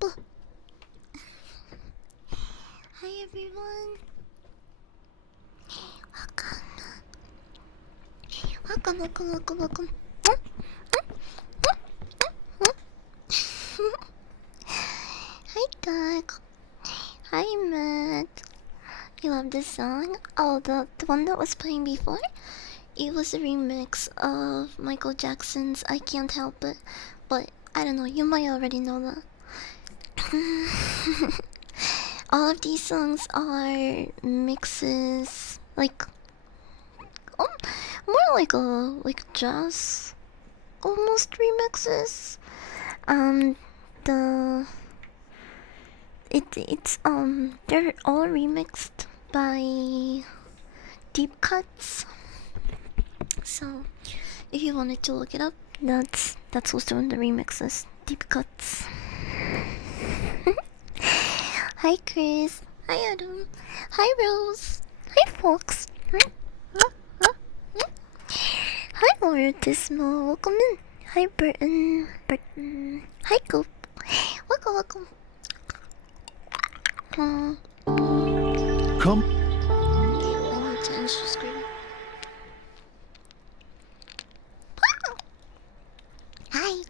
Hi everyone. Welcome. Hi Doug. Hi Matt. You love this song? Oh, the one that was playing before? It was a remix of Michael Jackson's I Can't Help It. But I don't know, you might already know that. All of these songs are mixes, like um, more like jazz, almost remixes. Um, the they're all remixed by deep cuts. So if you wanted to look it up, that's who's doing the remixes. Deep cuts. Hi Chris. Hi Adam. Hi Rose. Hi Fox. Hi Laura Dismal. Welcome in. Hi Burton. Hi Goop. Welcome. Come. I need to end screen. Hi.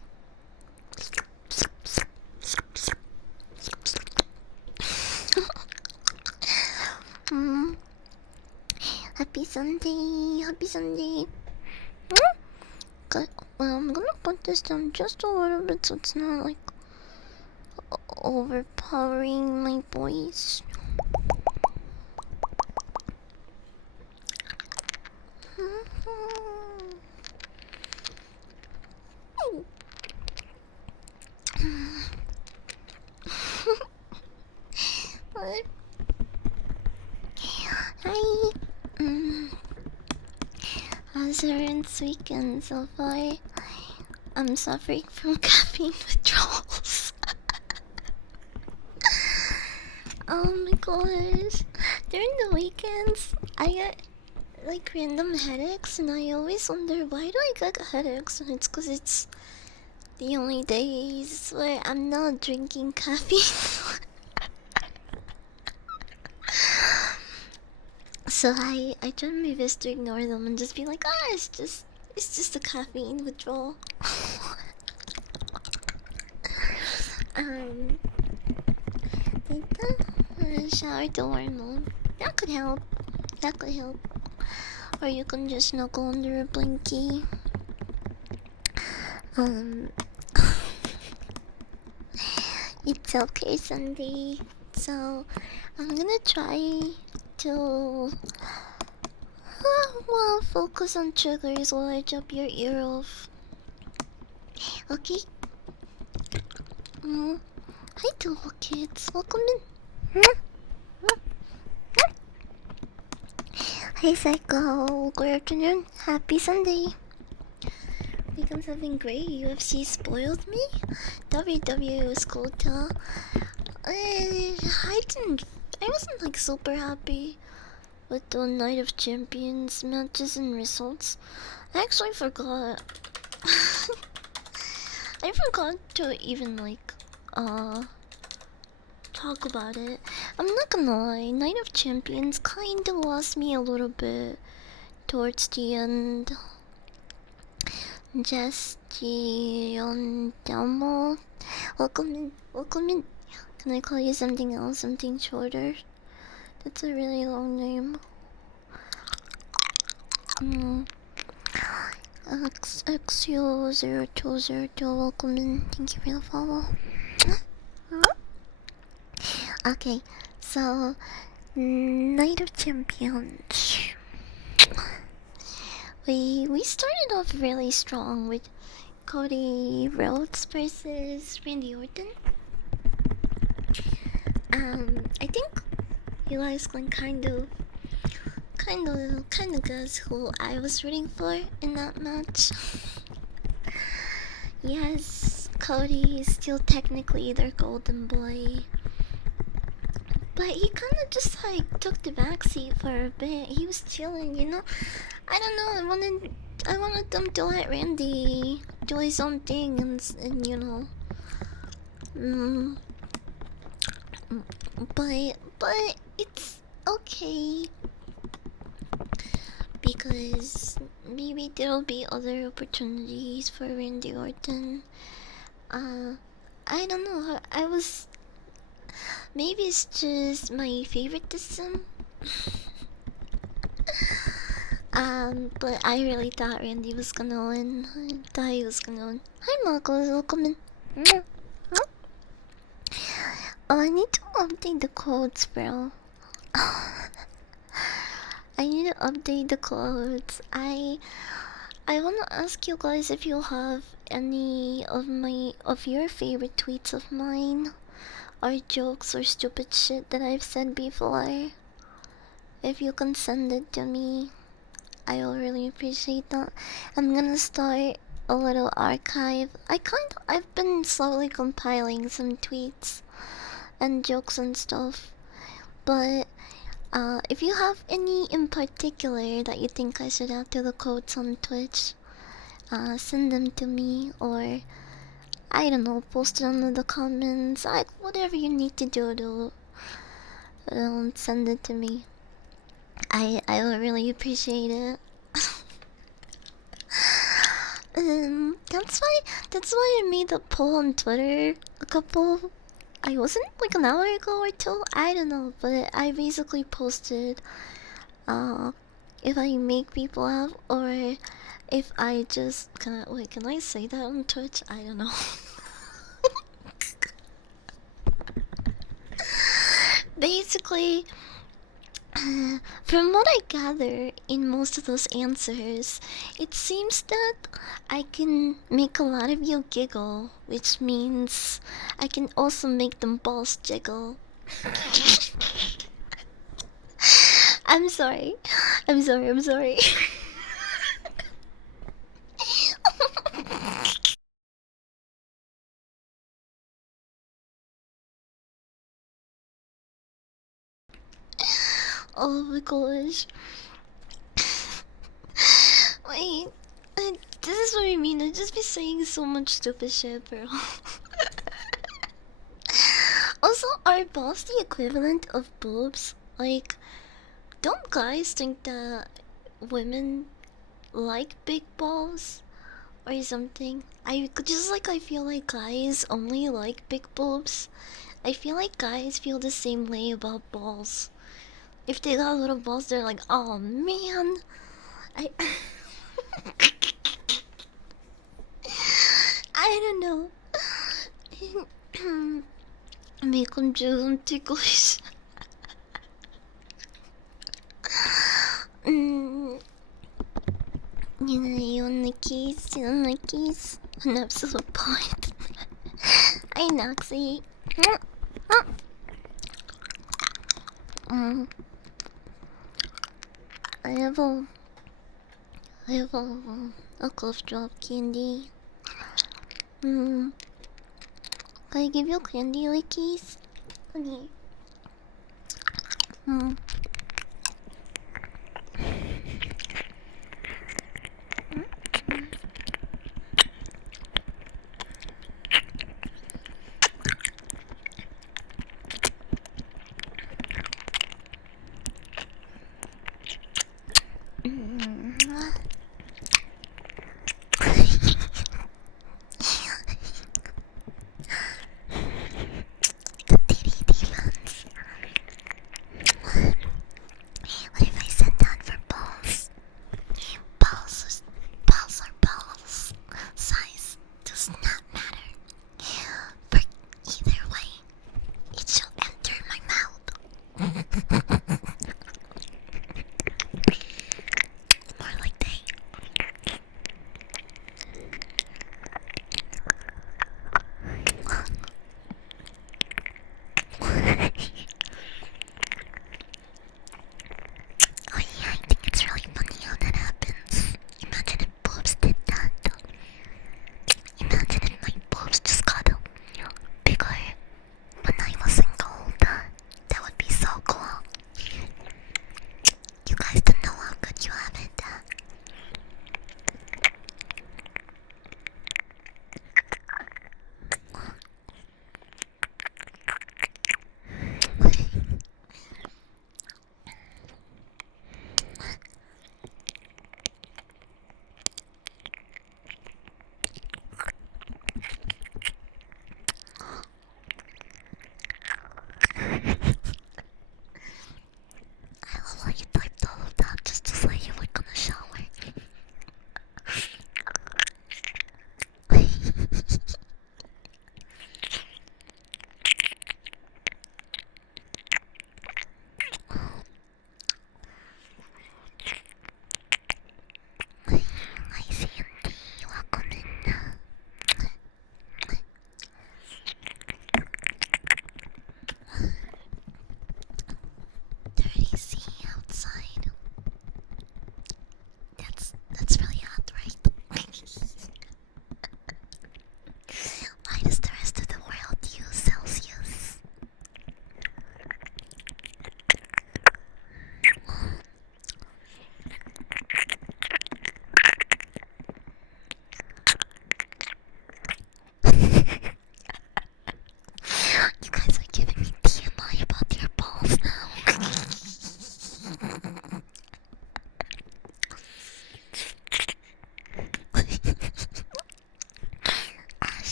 Happy Sunday. Okay, well, I'm gonna put this down just a little bit so it's not like overpowering my voice. What? Hi. How's everyone's weekend so far? I'm suffering from caffeine withdrawals. Oh my gosh. During the weekends, I get like random headaches, and I always wonder why do I get headaches? And it's because it's the only days where I'm not drinking caffeine. So I try my best to ignore them and just be like, it's just a caffeine withdrawal. Take a shower to warm up. That could help. Or you can just snuggle under a blankie. It's okay Sunday. So I'm gonna try to focus on triggers while I chop your ear off. Okay? Hi to all kids. Welcome in. Hi Psycho. Good afternoon. Happy Sunday. Weekends have been great. UFC spoiled me. WWE was cool too. I wasn't like super happy with the Night of Champions matches and results. I actually forgot. I forgot to even like talk about it. I'm not gonna lie, Night of Champions kinda lost me a little bit towards the end. Gestion Damo. Welcome in. Can I call you something else? Something shorter? That's a really long name. XU0202, welcome in. Thank you for the follow. Okay, so Night of Champions. We started off really strong with Cody Rhodes versus Randy Orton. I think you guys can kind of guess who I was rooting for in that match. Yes, Cody is still technically their golden boy, but he kind of just like took the backseat for a bit. He was chilling, you know. I don't know. I wanted them to let Randy do his own thing and you know, but it's okay because maybe there'll be other opportunities for Randy Orton. Uh, I don't know. I was maybe it's just my favoritism. But I really thought Randy was gonna win. I thought he was gonna win. Hi, Marcos. Welcome in. Oh, I need to update the codes, bro. I need to update the codes. I wanna ask you guys if you have any of your favorite tweets of mine, or jokes or stupid shit that I've said before. If you can send it to me, I will really appreciate that. I'm gonna start a little archive. I've been slowly compiling some tweets and jokes and stuff, but if you have any in particular that you think I should add to the codes on Twitch, send them to me, or I don't know, post it under the comments, like whatever you need to do to send it to me. I would really appreciate it. That's why I made the poll on Twitter I wasn't like an hour ago or two, I don't know, but I basically posted if I make people laugh or if I just wait, can I say that on Twitch? I don't know. Basically, from what I gather in most of those answers, it seems that I can make a lot of you giggle, which means I can also make them balls jiggle. I'm sorry. I'm sorry. Oh my gosh. Wait, this is what I mean. I just be saying so much stupid shit, bro. Also, are balls the equivalent of boobs? Like, don't guys think that women like big balls or something? I feel like guys only like big boobs. I feel like guys feel the same way about balls. If they got little balls, they're like, oh man, I I don't know. Make them do some ticklish. mm, you want the keys? You want the keys? An absolute point. Hi, Noxy. I have a cough drop candy. Can I give you candy lickies? Honey. What if I sent down for balls? Balls are balls. Size does not matter. For either way, it shall enter my mouth.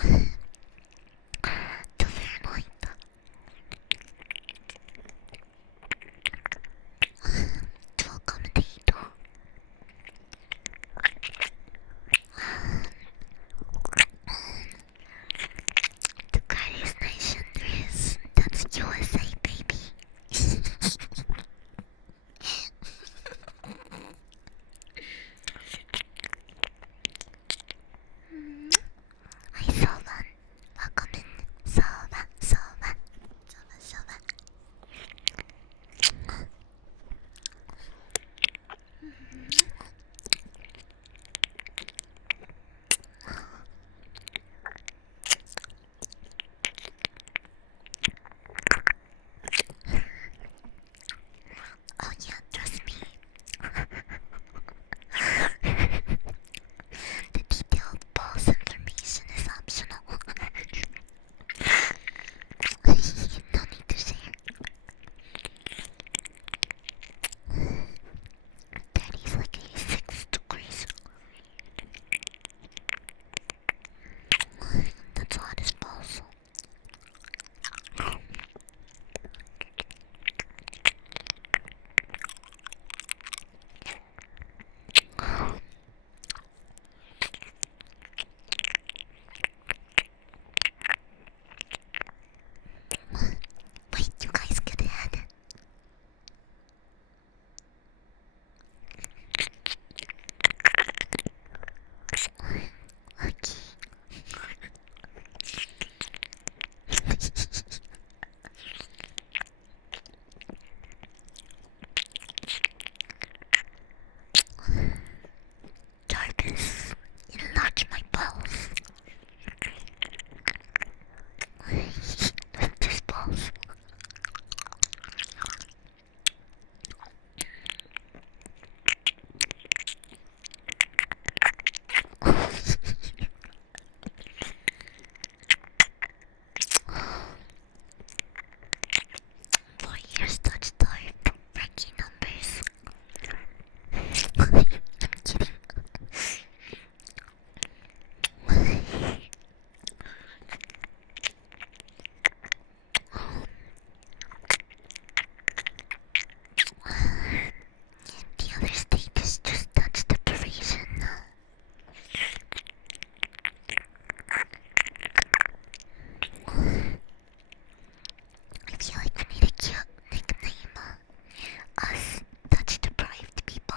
To Fahrenheit. To accommodate. The greatest nation there is. That's USA, baby. Hi, Soban. Welcome in. Soban, Soban. Soban, Soban. Oh yeah, trust me. The detailed pulse information is optional. No need to share. 30's like 86 degrees. That's hot as balls. Wait, you guys get ahead. Okay. Jarvis, enlarge my balls. Just balls. For years, touch type, ranking numbers. I'm kidding. The other state is just touch deprivation. I feel like we need a cute nickname. Us touch deprived people.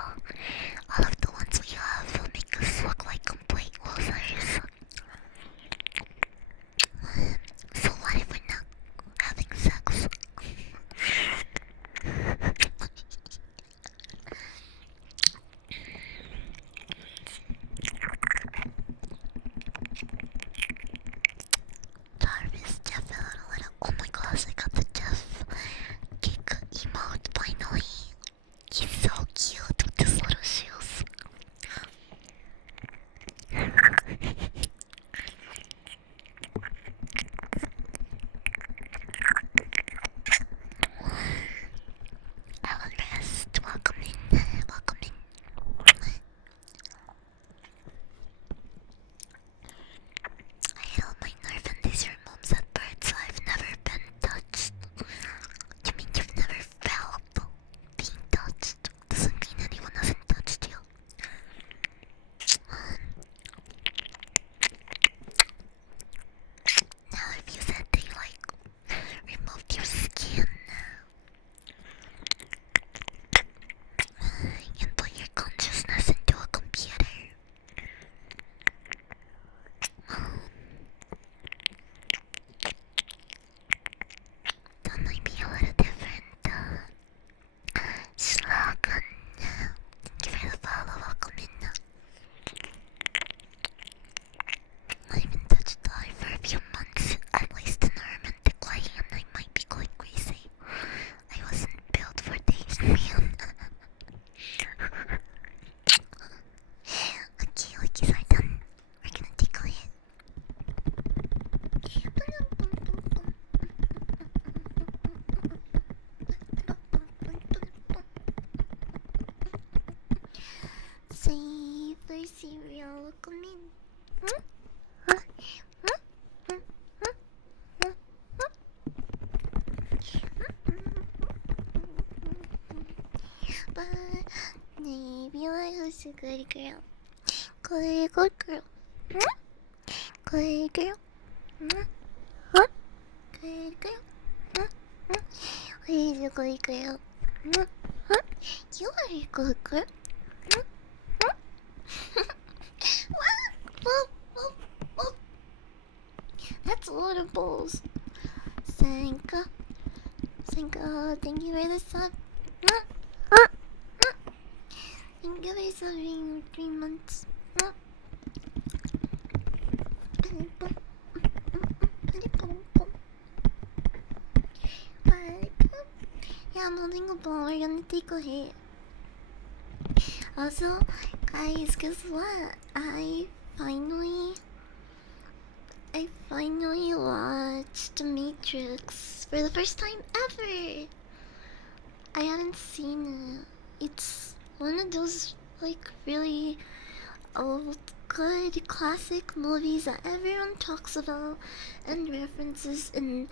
All of the ones we have will make us look like complete losers. So what if we're not having sex? Jarvis, Jeff, a little. Oh my gosh, I got the Jeff kick emote finally. He's so cute with his little shoes. Rest, welcome in, welcome in. I held my nerve and these your moms at birth, so I've never been touched. You mean you've never felt being touched? Doesn't mean anyone hasn't touched you. Now if you said they removed your skin and put your consciousness into a computer, that might be a little different. Slogan. Give it a follow, welcome in. I haven't touched the eye for a few months, at least in a romantic way, and I might be going crazy. I wasn't built for dating, man. Okay, Wikis are done. We're gonna tickle it. Save for cereal, welcome in. but maybe like who's a good girl? Good girl. Good girl. Good girl. Who's a good girl? You are a good girl. That's a lot of balls. Sanka. Sanka, thank you for the sub. Thank you for subbing 3 months. Yeah, I'm holding a ball. We're gonna take a hit. Also, guys, guess what? I finally watched The Matrix for the first time ever. I hadn't seen it. It's one of those like really old, good, classic movies that everyone talks about and references, and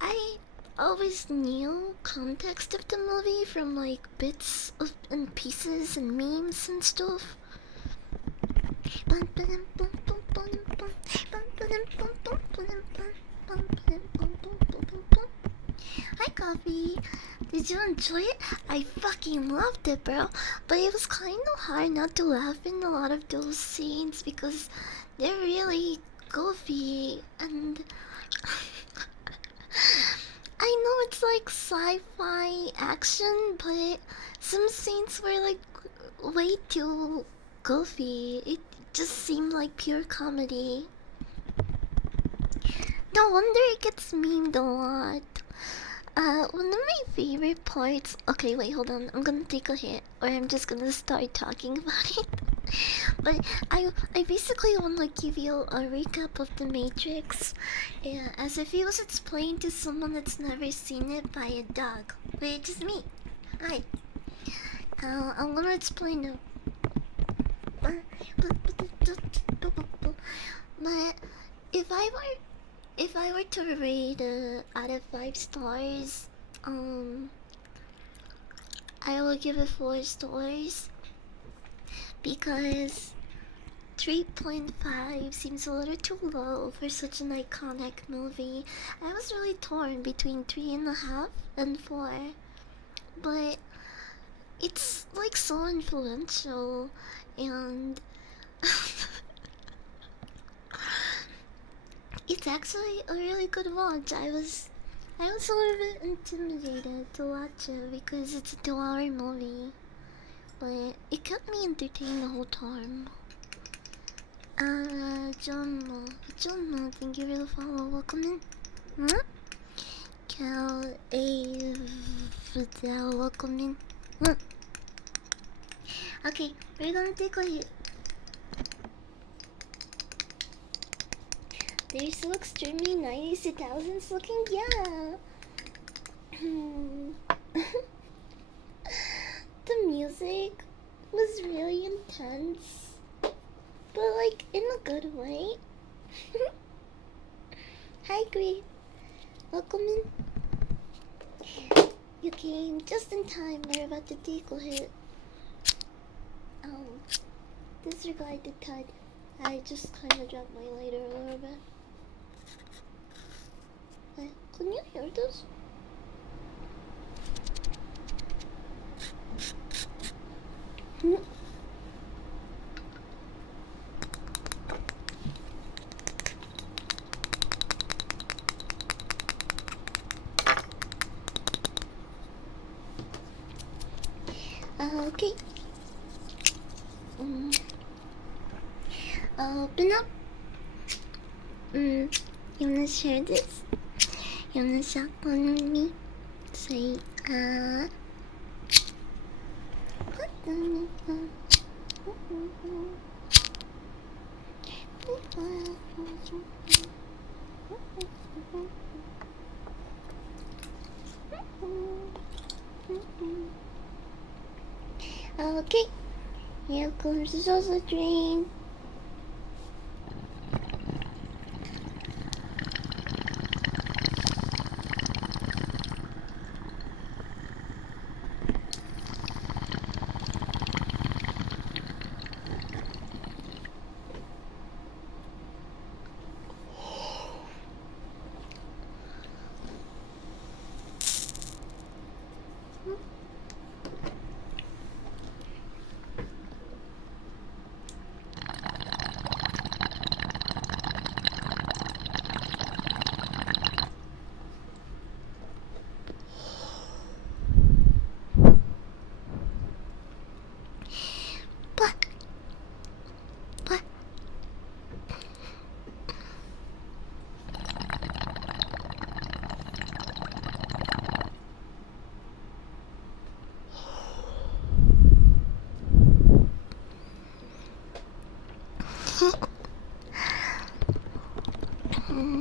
I always knew context of the movie from like bits of and pieces and memes and stuff. Hi, Coffee. Did you enjoy it? I fucking loved it, bro. But it was kind of hard not to laugh in a lot of those scenes because they're really goofy and I know it's like sci-fi action, but some scenes were like way too goofy. It just seemed like pure comedy. No wonder it gets memed a lot. One of my favorite parts. Okay, wait, hold on. I'm gonna take a hit, or I'm just gonna start talking about it. But I basically want to give you a recap of The Matrix, as if it was explained to someone that's never seen it by a dog, which is me. Hi. I'm gonna explain it. But if I were to rate out of 5 stars, I will give it 4 stars because 3.5 seems a little too low for such an iconic movie. I was really torn between 3.5 and 4, but it's like so influential and it's actually a really good watch. I was a little bit intimidated to watch it because it's a 2-hour movie, but it kept me entertained the whole time. John, thank you for the follow. Welcome in. Cal A. Fidel, welcome in. Okay, we're gonna take a hit. They're so extremely 90s, 2000s looking, yeah. The music was really intense, but like in a good way. Hi, Green. Welcome in. You came just in time. We're about to take a hit. Disregard the cut. I just kind of dropped my lighter a little bit. Can you hear this? Okay. Open up. You wanna share this? You wanna shotgun with me? Say, okay. Here comes the salsa train.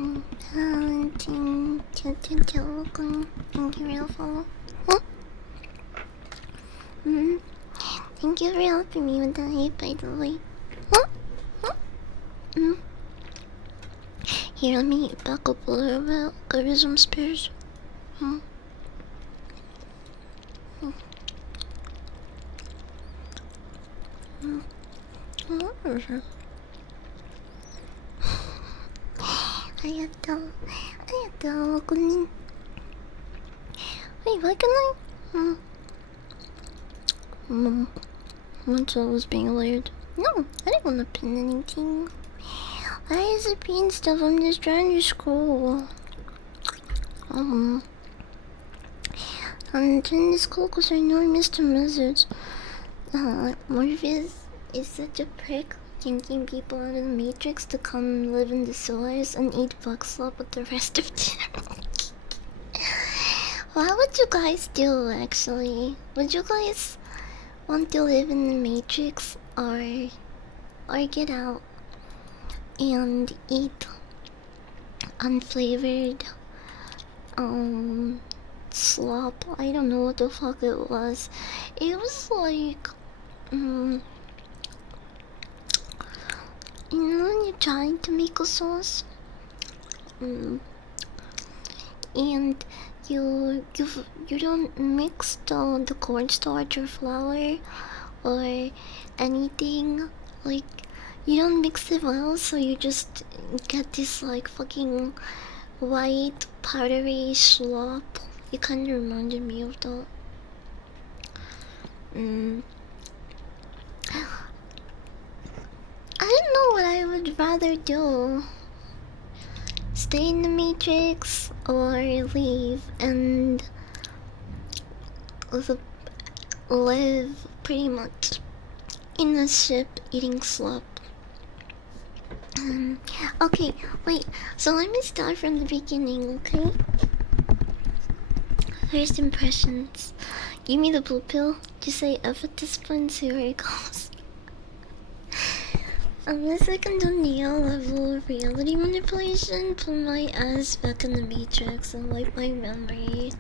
Thank you for the follow. Oh. Thank you for helping me with the hate, by the way. Here, let me back up a little bit. Go to some spares. Arigato. Wait, why can I? Once I was being layered. No, I didn't want to pin anything. Why is it pin stuff? I'm just trying to scroll. I'm trying to scroll because I know I missed a message. Morpheus is such a prick, yanking people out of the Matrix to come live in the sewers and eat bug slop with the rest of them. What would you guys do, actually? Would you guys want to live in the Matrix or get out and eat unflavored slop? I don't know what the fuck it was. It was like you know when you're trying to make a sauce and you don't mix the cornstarch or flour or anything, like you don't mix it well, so you just get this like fucking white powdery slop. It kind of reminded me of that. I don't know what I would rather do. Stay in the Matrix or leave and live pretty much in a ship eating slop. Okay, wait, so let me start from the beginning, okay? First impressions. Give me the blue pill. Just say F at this point, see where it goes. Unless I can do Neo level reality manipulation, put my ass back in the Matrix and wipe my memory.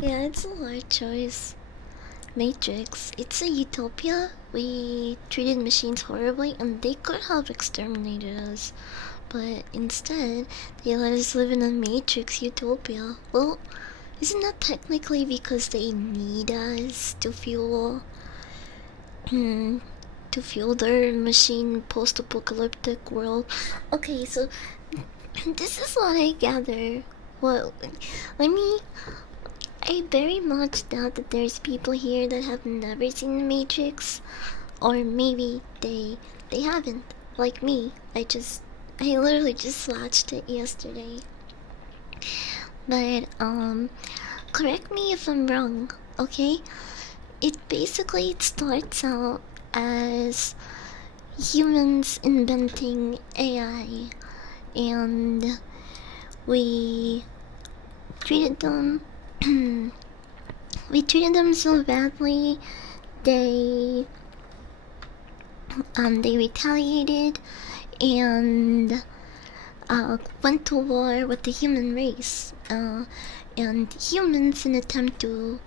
Yeah, it's a hard choice. Matrix, it's a utopia. We treated machines horribly and they could have exterminated us. But instead, they let us live in a Matrix utopia. Well, isn't that technically because they need us to fuel their machine post-apocalyptic world? Okay, so this is what I gather. Well, I very much doubt that there's people here that have never seen the Matrix, or maybe they haven't, like me. I literally just watched it yesterday. But correct me if I'm wrong, okay? It starts out as humans inventing AI, and we treated them so badly. They retaliated and went to war with the human race, and humans, in an attempt to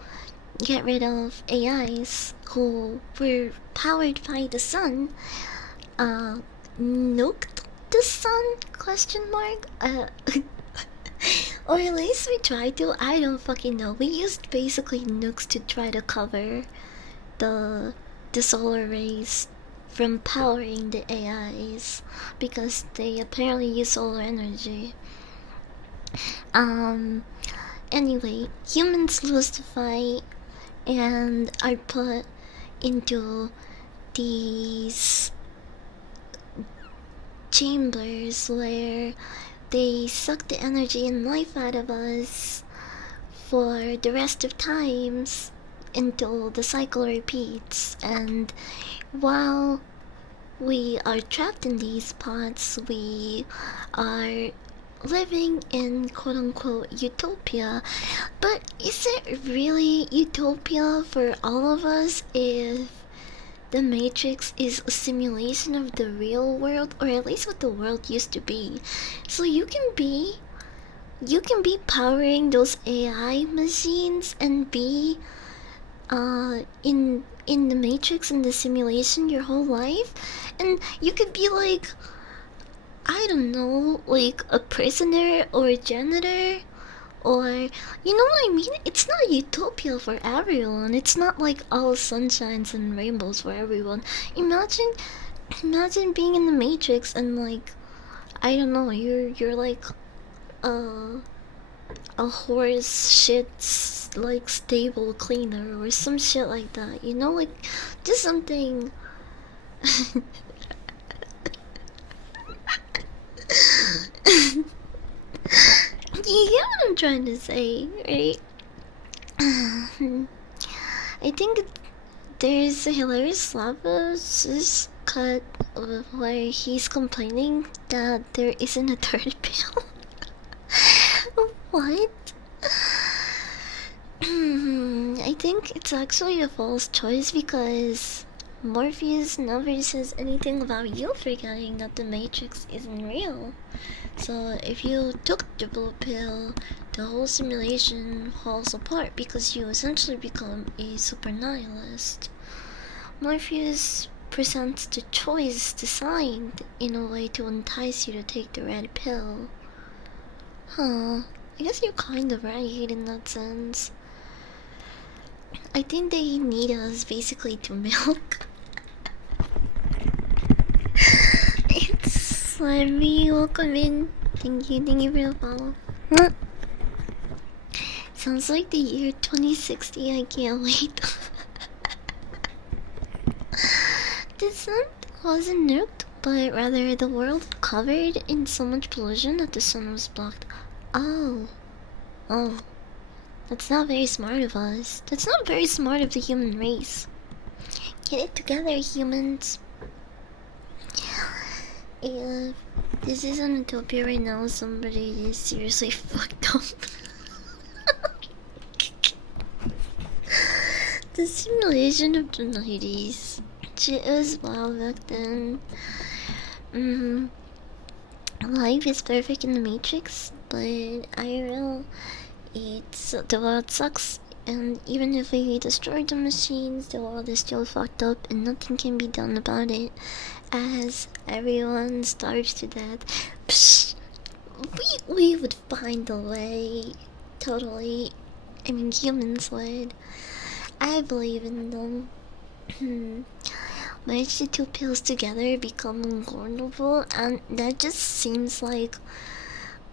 get rid of AIs who were powered by the sun, nuked the sun? Question mark. Or at least we tried to. I don't fucking know. We used basically nukes to try to cover the solar rays from powering the AIs because they apparently use solar energy. Anyway, humans lose the fight and are put into these chambers where they suck the energy and life out of us for the rest of times until the cycle repeats. And while we are trapped in these pods, we are living in quote-unquote utopia. But is it really utopia for all of us if the Matrix is a simulation of the real world, or at least what the world used to be. So you can be powering those AI machines and be in the Matrix, in the simulation, your whole life, and you could be like, I don't know, like a prisoner or a janitor, or you know what I mean? It's not utopia for everyone. It's not like all sunshines and rainbows for everyone. Imagine being in the Matrix and like, I don't know, you're like uh a horse shit's like stable cleaner or some shit like that, you know, like just something. You get what I'm trying to say, right? I think there's a hilarious Lavos cut where he's complaining that there isn't a third pill. What? I think it's actually a false choice because Morpheus never says anything about you forgetting that the Matrix isn't real. So if you took the blue pill, the whole simulation falls apart because you essentially become a super nihilist. Morpheus presents the choice designed in a way to entice you to take the red pill. Huh, I guess you're kind of right in that sense. I think they need us basically to milk. It's Slimy, welcome in. Thank you for the follow. Sounds like the year 2060, I can't wait. The sun wasn't nuked, but rather the world covered in so much pollution that the sun was blocked. Oh. That's not very smart of us. That's not very smart of the human race. Get it together, humans. If this is an utopia right now, somebody is seriously fucked up. The simulation of the 90s. Shit was wild back then. Life is perfect in the Matrix, but IRL, the world sucks, and even if we destroy the machines, the world is still fucked up and nothing can be done about it, as everyone starves to death. Psh, we would find a way, totally. I mean, humans would. I believe in them. Merge the two pills together, become ungovernable, and that just seems like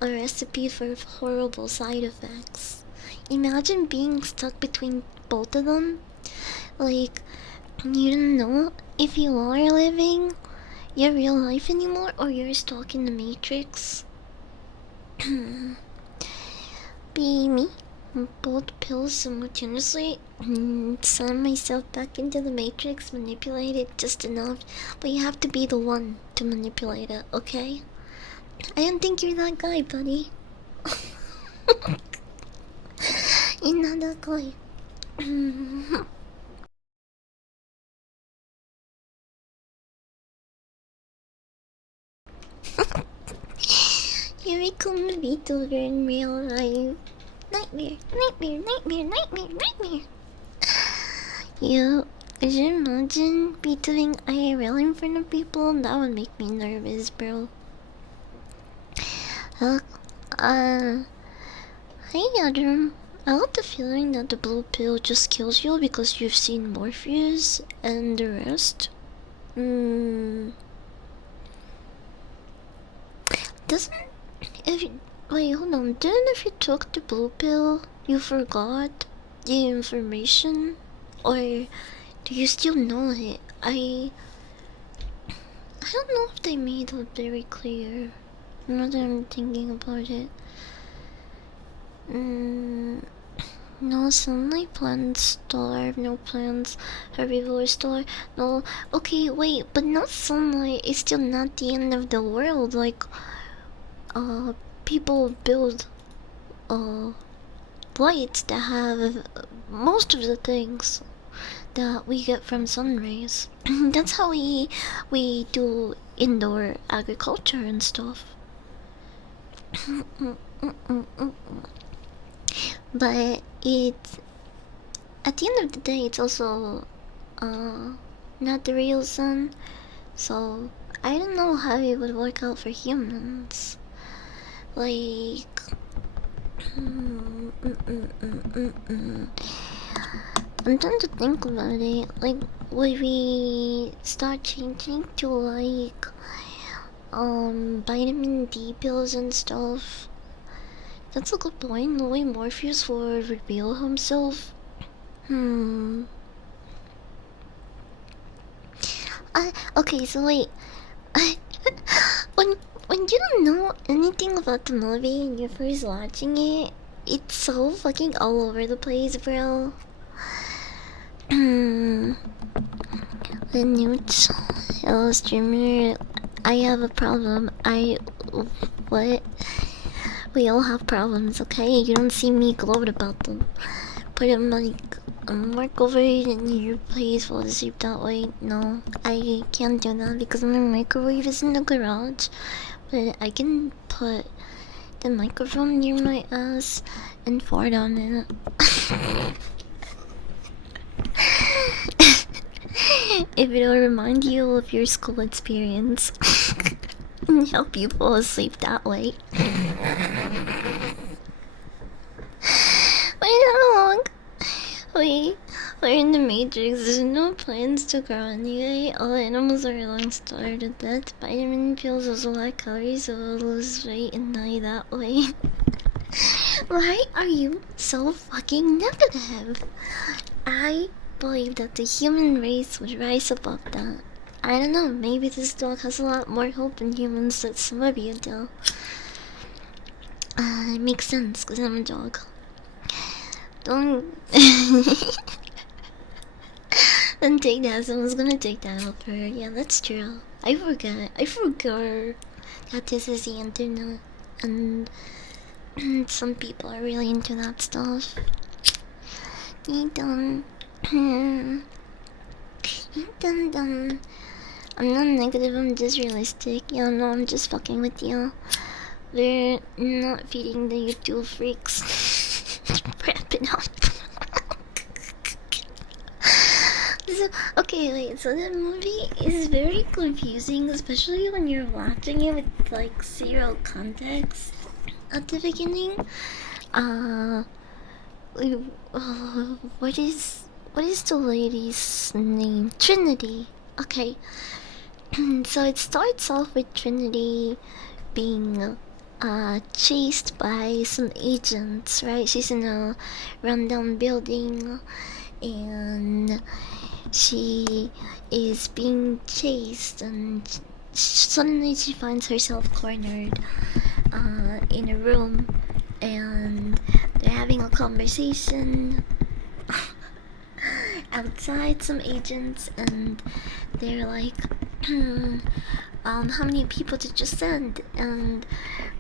a recipe for horrible side effects. Imagine being stuck between both of them. Like, you don't know if you are living your real life anymore or you're stuck in the Matrix. Be me. Both pills simultaneously. Send myself back into the Matrix, manipulate it just enough, but you have to be the one to manipulate it, okay? I don't think you're that guy, buddy. You're not that guy. You become a VTuber in real life. Nightmare. You could you imagine be doing IRL in front of people? That would make me nervous, bro. Look, hi Adam. I got the feeling that the blue pill just kills you because you've seen Morpheus and the rest. Doesn't if you, wait, hold on. Didn't if you took the blue pill, you forgot the information, or do you still know it? I don't know if they made it very clear. Now that I'm thinking about it. No sunlight, plants starve, no plants, herbivores starve, no. Okay, wait, but not sunlight is still not the end of the world. Like, people build, lights that have most of the things. that we get from sun rays. That's how we do indoor agriculture and stuff. But it's at the end of the day, it's also not the real sun. So I don't know how it would work out for humans. Like, I'm trying to think about it. Like, would we start changing to like vitamin D pills and stuff? That's a good point. The way Morpheus would reveal himself. Okay, so wait. when you don't know anything about the movie and you're first watching it, it's so fucking all over the place, bro. The new streamer. I have a problem. What? We all have problems, okay? You don't see me gloat about them. Put them like mark over it in your place while asleep that way. No, I can't do that because my microwave is in the garage. But I can put the microphone near my ass and fart on it. If it'll remind you of your school experience and help you fall asleep that way. Wait, how long? We're in the Matrix. There's no plans to grow anyway. All animals are long starved to death. Vitamin pills also lack calories, so we'll lose weight and die that way. Why are you so fucking negative? I believe that the human race would rise above that. I don't know, maybe this dog has a lot more hope in humans than some of you do. It makes sense, because I'm a dog. Don't... Don't take that, someone's gonna take that off her. Yeah, that's true. I forgot that this is the internet, and some people are really into that stuff. I'm not negative, I'm just realistic. Yeah, no, I'm just fucking with you. We're not feeding the YouTube freaks. Wrap it up. Okay, wait, so the movie is very confusing, especially when you're watching it with like zero context at the beginning. What is the lady's name? Trinity. Okay. So it starts off with Trinity being chased by some agents, right? She's in a rundown building and she is being chased, and suddenly she finds herself cornered in a room, and they're having a conversation outside, some agents, and they're like, how many people did you send? And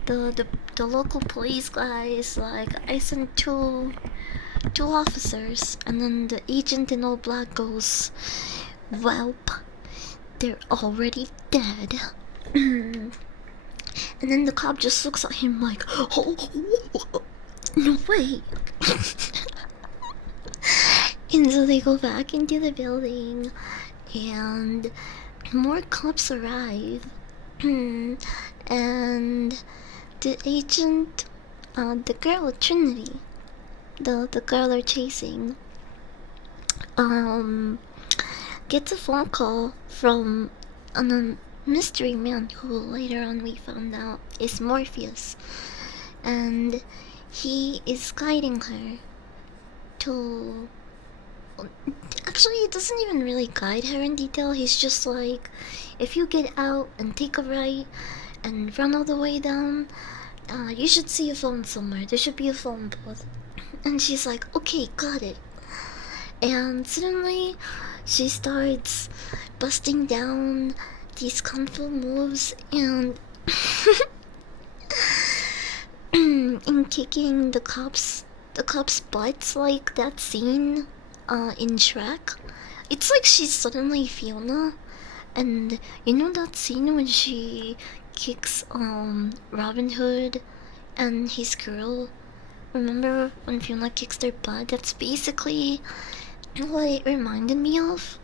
the local police guy is like, I sent two officers. And then the agent in all black goes, welp, they're already dead. And then the cop just looks at him like, oh, no way. And so they go back into the building, and more cops arrive. And the agent, the girl Trinity, the girl they're chasing, gets a phone call from a mystery man who later on we found out is Morpheus, and he is guiding her to... Actually, he doesn't even really guide her in detail. He's just like, if you get out and take a right and run all the way down, you should see a phone somewhere. There should be a phone booth. And she's like, okay, got it. And suddenly she starts busting down these kung fu moves and and kicking the cops butts, like that scene in Shrek. It's like she's suddenly Fiona, and you know that scene when she kicks Robin Hood and his girl. Remember when Fiona kicks their butt? That's basically what it reminded me of.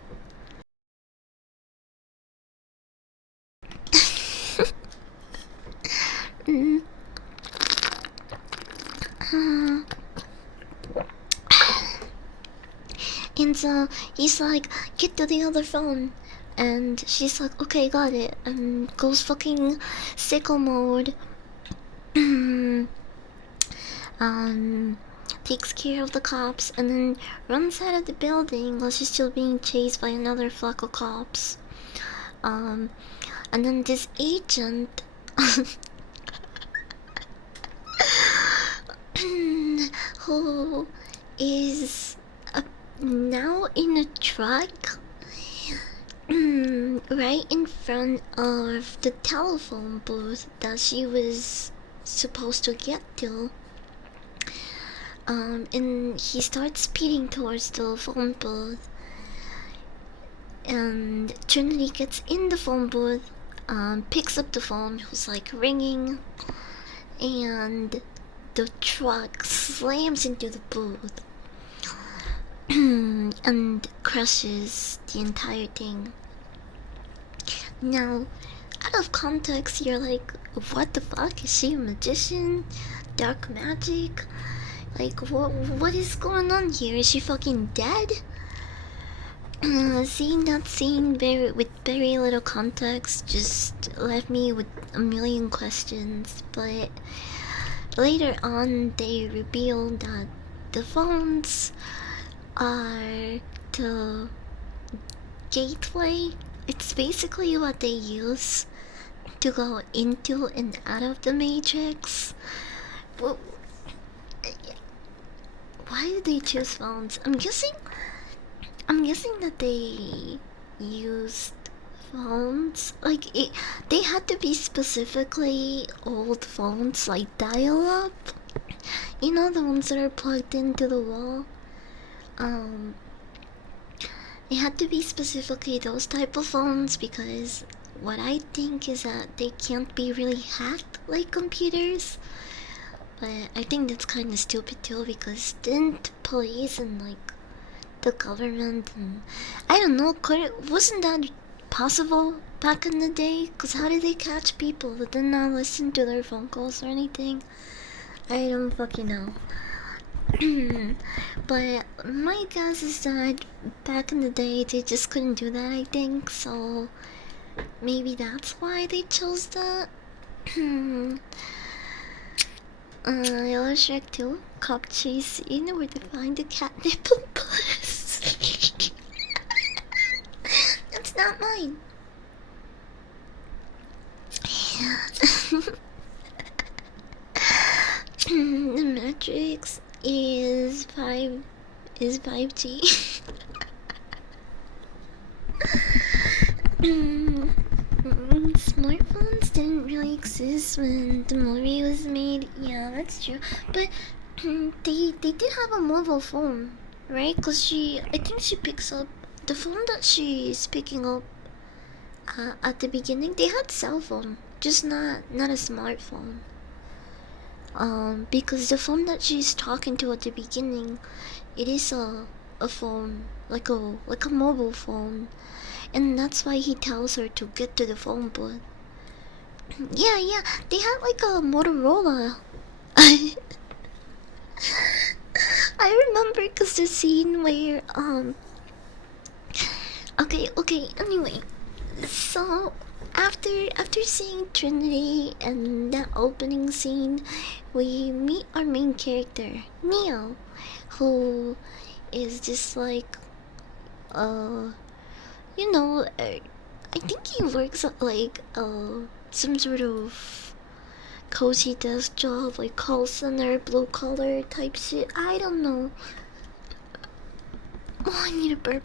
Mm. And so he's like, get to the other phone. And she's like, okay, got it. And goes fucking sicko mode. Takes care of the cops and then runs out of the building while she's still being chased by another flock of cops. And then this agent who is now in a truck right in front of the telephone booth that she was supposed to get to. And he starts speeding towards the phone booth, and Trinity gets in the phone booth, picks up the phone, who's like ringing, and the truck slams into the booth and crushes the entire thing. Now, out of context, you're like, what the fuck? Is she a magician? Dark magic? Like, what is going on here? Is she fucking dead? Seeing that scene with very little context just left me with a million questions, but later on they revealed that the phones are the gateway. It's basically what they use to go into and out of the Matrix. Well, why did they choose phones? I'm guessing that they used phones. Like they had to be specifically old phones, like dial-up. You know, the ones that are plugged into the wall. It had to be specifically those type of phones because what I think is that they can't be really hacked like computers. But I think that's kind of stupid too, because didn't police and like the government and I don't know, wasn't that possible back in the day? Cause how did they catch people that did not listen to their phone calls or anything? I don't fucking know. But my guess is that back in the day they just couldn't do that, I think, so maybe that's why they chose that. Yellow Shrek 2, cop chase scene where they find the catnip plus. That's not mine. The Matrix is 5G. Smartphones didn't really exist when the movie was made. Yeah, that's true. But they did have a mobile phone, right? Cause I think she picks up the phone that she's picking up at the beginning. They had cell phone, just not a smartphone. Because the phone that she's talking to at the beginning, it is a phone, like a mobile phone, and that's why he tells her to get to the phone booth. Yeah, they had like a Motorola. I remember because the scene where okay, anyway, so after seeing Trinity and that opening scene, we meet our main character, Neo, who is just like I think he works at like some sort of cozy desk job, like call center, blue collar type shit. I don't know. Oh, I need a burp.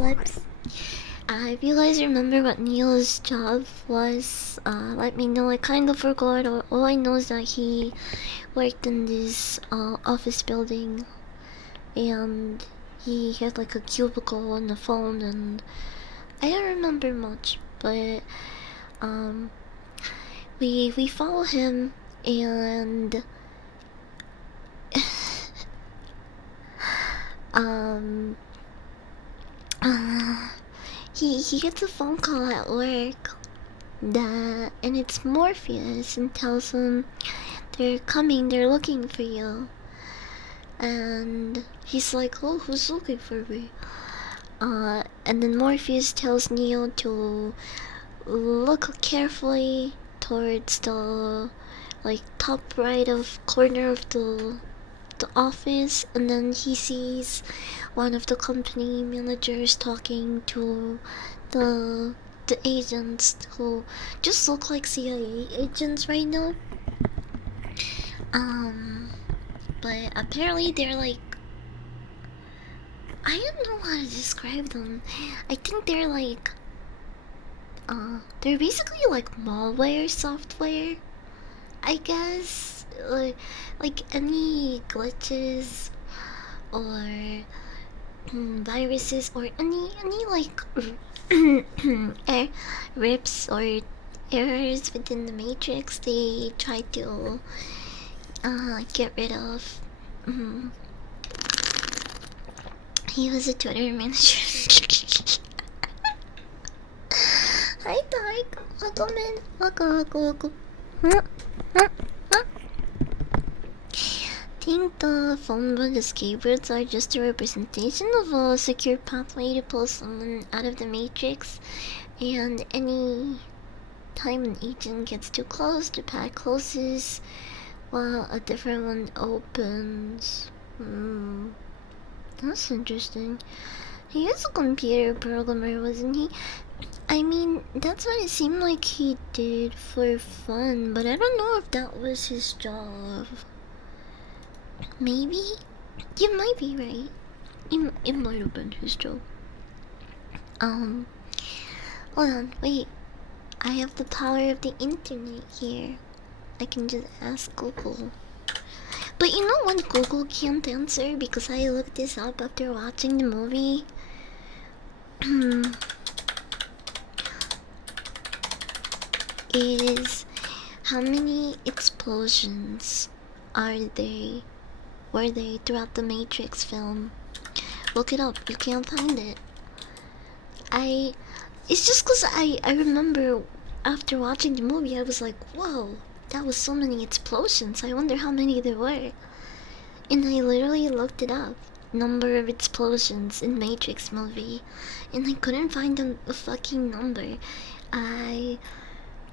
Whoops. If you guys remember what Neil's job was, let me know. I kind of forgot. All I know is that he worked in this office building, and he had like a cubicle on the phone, and I don't remember much, but we follow him, and um he gets a phone call at work and it's Morpheus, and tells him they're coming, they're looking for you. And he's like, oh, who's looking for me? And then Morpheus tells Neo to look carefully towards the like top right of corner of the office, and then he sees one of the company managers talking to the agents who just look like CIA agents right now. But apparently they're like, I don't know how to describe them. I think they're like they're basically like malware software, I guess. Like any glitches or viruses or any like rips or errors within the matrix, they try to get rid of. He was a Twitter manager. Hi, Dark. Welcome in. Welcome. I think the phone book escape routes are just a representation of a secure pathway to pull someone out of the matrix, and any time an agent gets too close, the pad closes while a different one opens. That's interesting. He is a computer programmer, wasn't he? I mean, that's what it seemed like he did for fun, but I don't know if that was his job. Maybe? You might be right. It might have been his job. Hold on, wait. I have the power of the internet here. I can just ask Google. But you know what Google can't answer, because I looked this up after watching the movie? Is how many explosions were they throughout the Matrix film? Look it up, you can't find it. It's just cause I remember after watching the movie I was like, whoa, that was so many explosions, I wonder how many there were. And I literally looked it up, number of explosions in Matrix movie, and I couldn't find a fucking number. I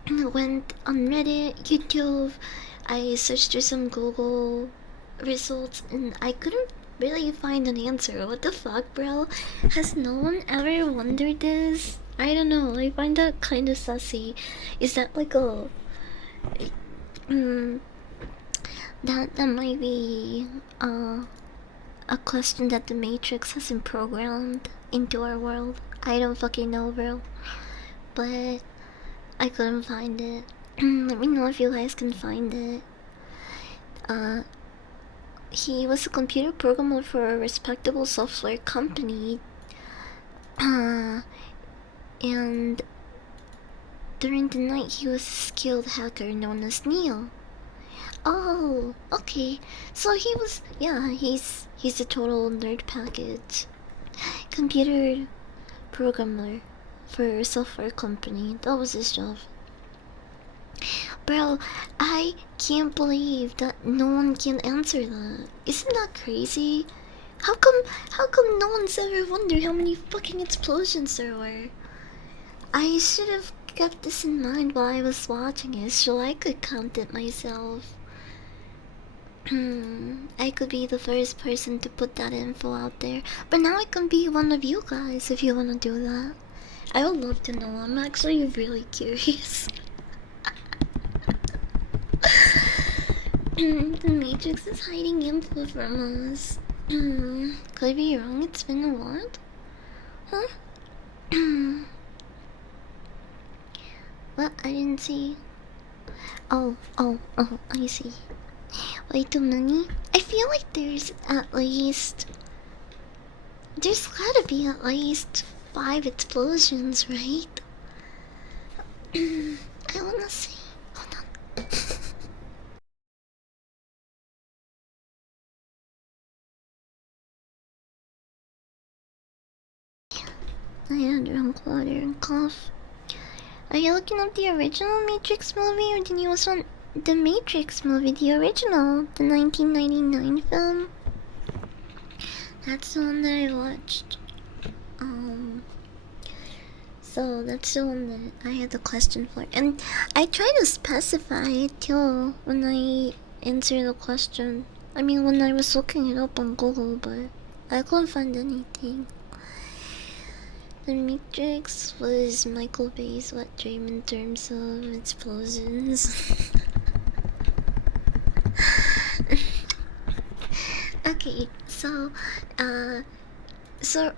went on Reddit, YouTube, I searched through some Google results, and I couldn't really find an answer. What the fuck, bro? Has no one ever wondered this? I don't know, I find that kind of sussy. Is that like a... that might be a question that the Matrix hasn't programmed into our world. I don't fucking know, bro. But I couldn't find it. Let me know if you guys can find it. He was a computer programmer for a respectable software company. And during the night he was a skilled hacker known as Neo. Oh, okay. So he was, yeah, he's a total nerd package. Computer programmer for a software company. That was his job. Bro, I can't believe that no one can answer that. Isn't that crazy? How come no one's ever wondered how many fucking explosions there were? I should have kept this in mind while I was watching it so I could count it myself. I could be the first person to put that info out there, but now I can be one of you guys if you wanna do that. I would love to know. I'm actually really curious. The Matrix is hiding info from us. Could I be wrong? It's been a while? Huh? What? I didn't see. Oh, I see. Way too many? I feel like there's gotta be at least 5 explosions, right? I wanna see. Hold on. I had drunk water and cough. Are you looking up the original Matrix movie or the newest one? The Matrix movie, the original, the 1999 film. That's the one that I watched. Um, so that's the one that I had the question for. And I try to specify it too when I answer the question. I mean, when I was looking it up on Google, but I couldn't find anything. The Matrix was Michael Bay's wet dream in terms of explosions. Okay,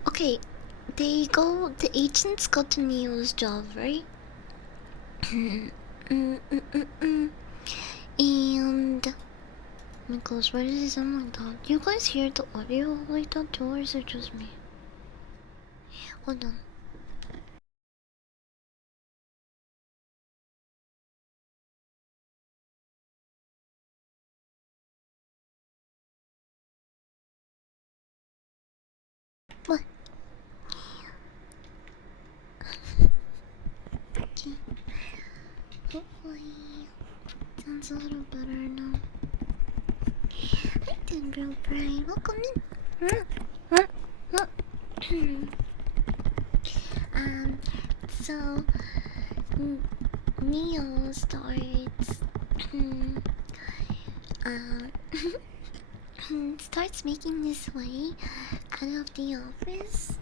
okay, the agents go to Neo's job, right? And, oh my gosh, why does it sound like that? Do you guys hear the audio like that too, or is it just me? Hold on. What? Okay. Hopefully, sounds a little better now. Hi, Tingle Brian. Welcome in. um, so Neo starts uh starts making his way out of the office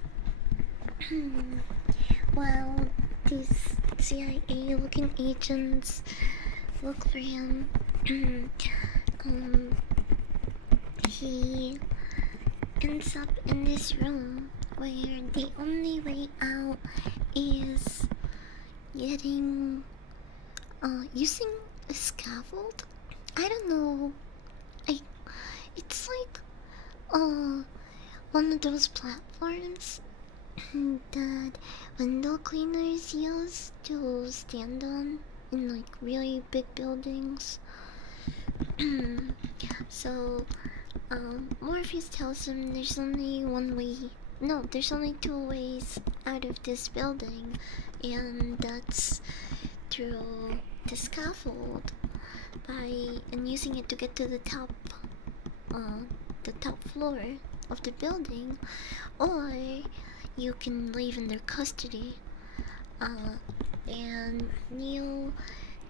while these CIA looking agents look for him. um, he ends up in this room where the only way out is getting using a scaffold. I don't know. I it's like one of those platforms that window cleaners use to stand on in like really big buildings. So Morpheus tells him there's only one way. No, there's only 2 ways out of this building, and that's through the scaffold and using it to get to uh, the top floor of the building, or you can leave in their custody. And Neil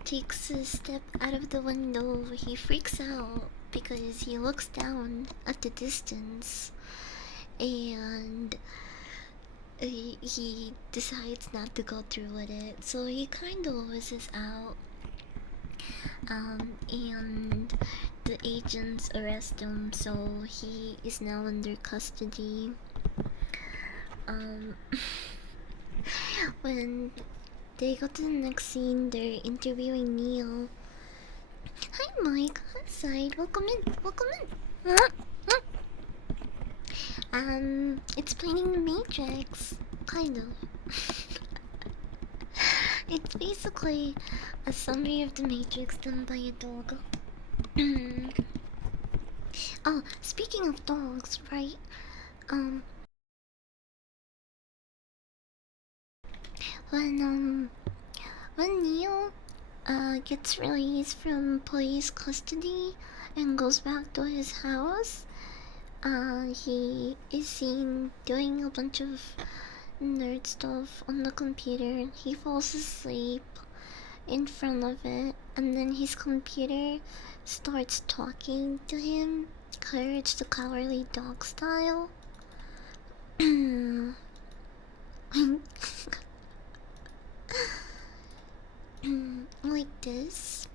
takes a step out of the window. He freaks out because he looks down at the distance and he decides not to go through with it. So he kind of loses out. And the agents arrest him, so he is now under custody. Um, when they go to the next scene, they're interviewing Neil. Hi, Mike. Hi, Side. Welcome in. Welcome in. Explaining the Matrix, kind of. It's basically a summary of the Matrix done by a dog. Oh, speaking of dogs, right? Um, when when Neo gets released from police custody and goes back to his house, he is seen doing a bunch of nerd stuff on the computer. He falls asleep in front of it, and then his computer starts talking to him, Courage the Cowardly Dog style. Like this.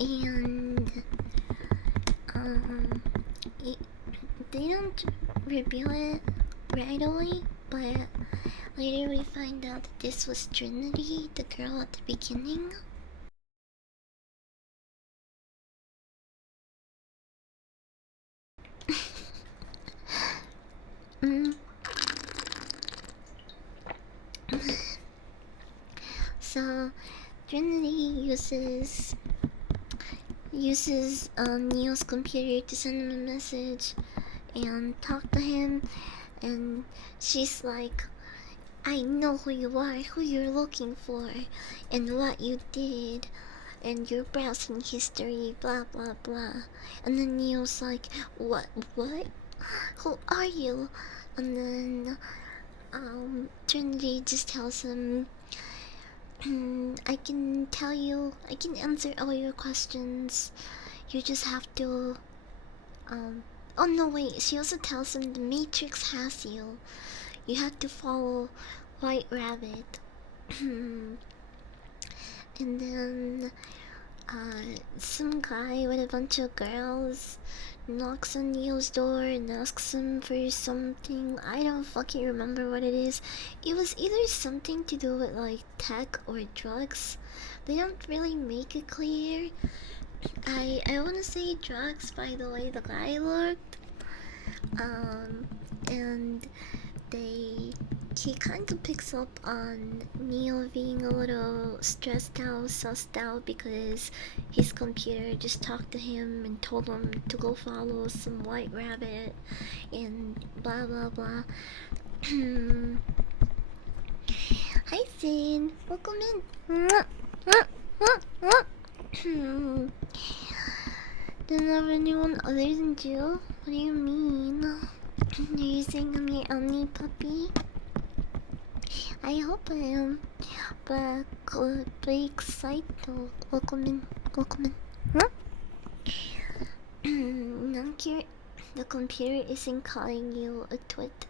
And it, they don't reveal it right away, but later we find out that this was Trinity, the girl at the beginning. mm. So Trinity uses Neo's computer to send him a message and talk to him, and she's like, I know who you are, who you're looking for, and what you did, and your browsing history, blah blah blah. And then Neo's like, what? Who are you? And then Trinity just tells him, I can tell you, I can answer all your questions. You just have to, oh no, wait, she also tells him the Matrix has you. You have to follow White Rabbit. And then, some guy with a bunch of girls knocks on Neo's door and asks him for something. I don't fucking remember what it is. It was either something to do with like tech or drugs. They don't really make it clear. I wanna say drugs by the way the guy looked. And he kind of picks up on Neo being a little stressed out, sussed out because his computer just talked to him and told him to go follow some white rabbit and blah blah blah. Hi Zane, welcome in. Don't have anyone other than Jill? What do you mean? Are you saying I'm your only puppy? I hope I am, but be excited. Welcome in, welcome in. Huh? The computer isn't calling you a twit.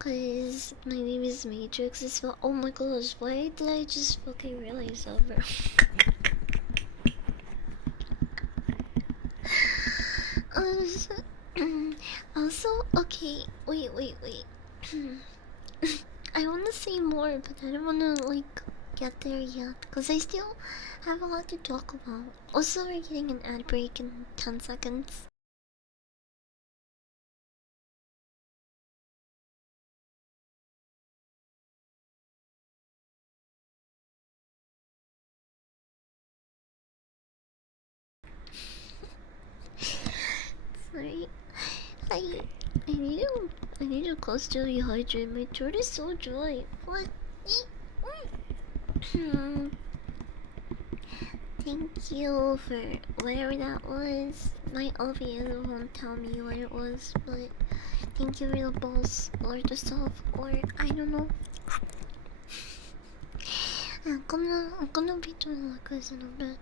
Cause my name is Matrix as well. Oh my gosh, why did I just fucking realize that, bro? Also, okay, wait. I wanna say more, but I don't wanna, like, get there yet. Because I still have a lot to talk about. Also, we're getting an ad break in 10 seconds. Sorry. I need to close to rehydrate. My throat is so dry. What? Thank you for whatever that was. My OBS won't tell me what it was, but thank you for the balls or the stuff or I don't know. I'm gonna be doing like this in a bit.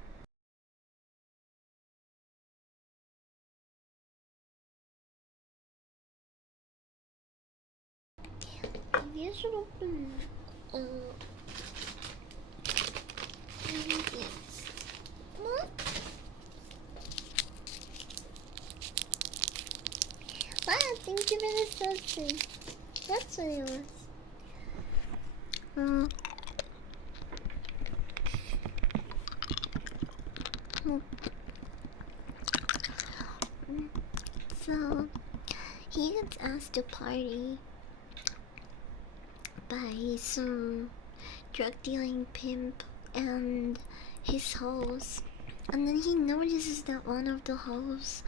Maybe I should open this. What? Wow, thank you for the subscribe. That's what it was. So he gets asked to party by some drug dealing pimp and his hoes, and then he notices that one of the hoes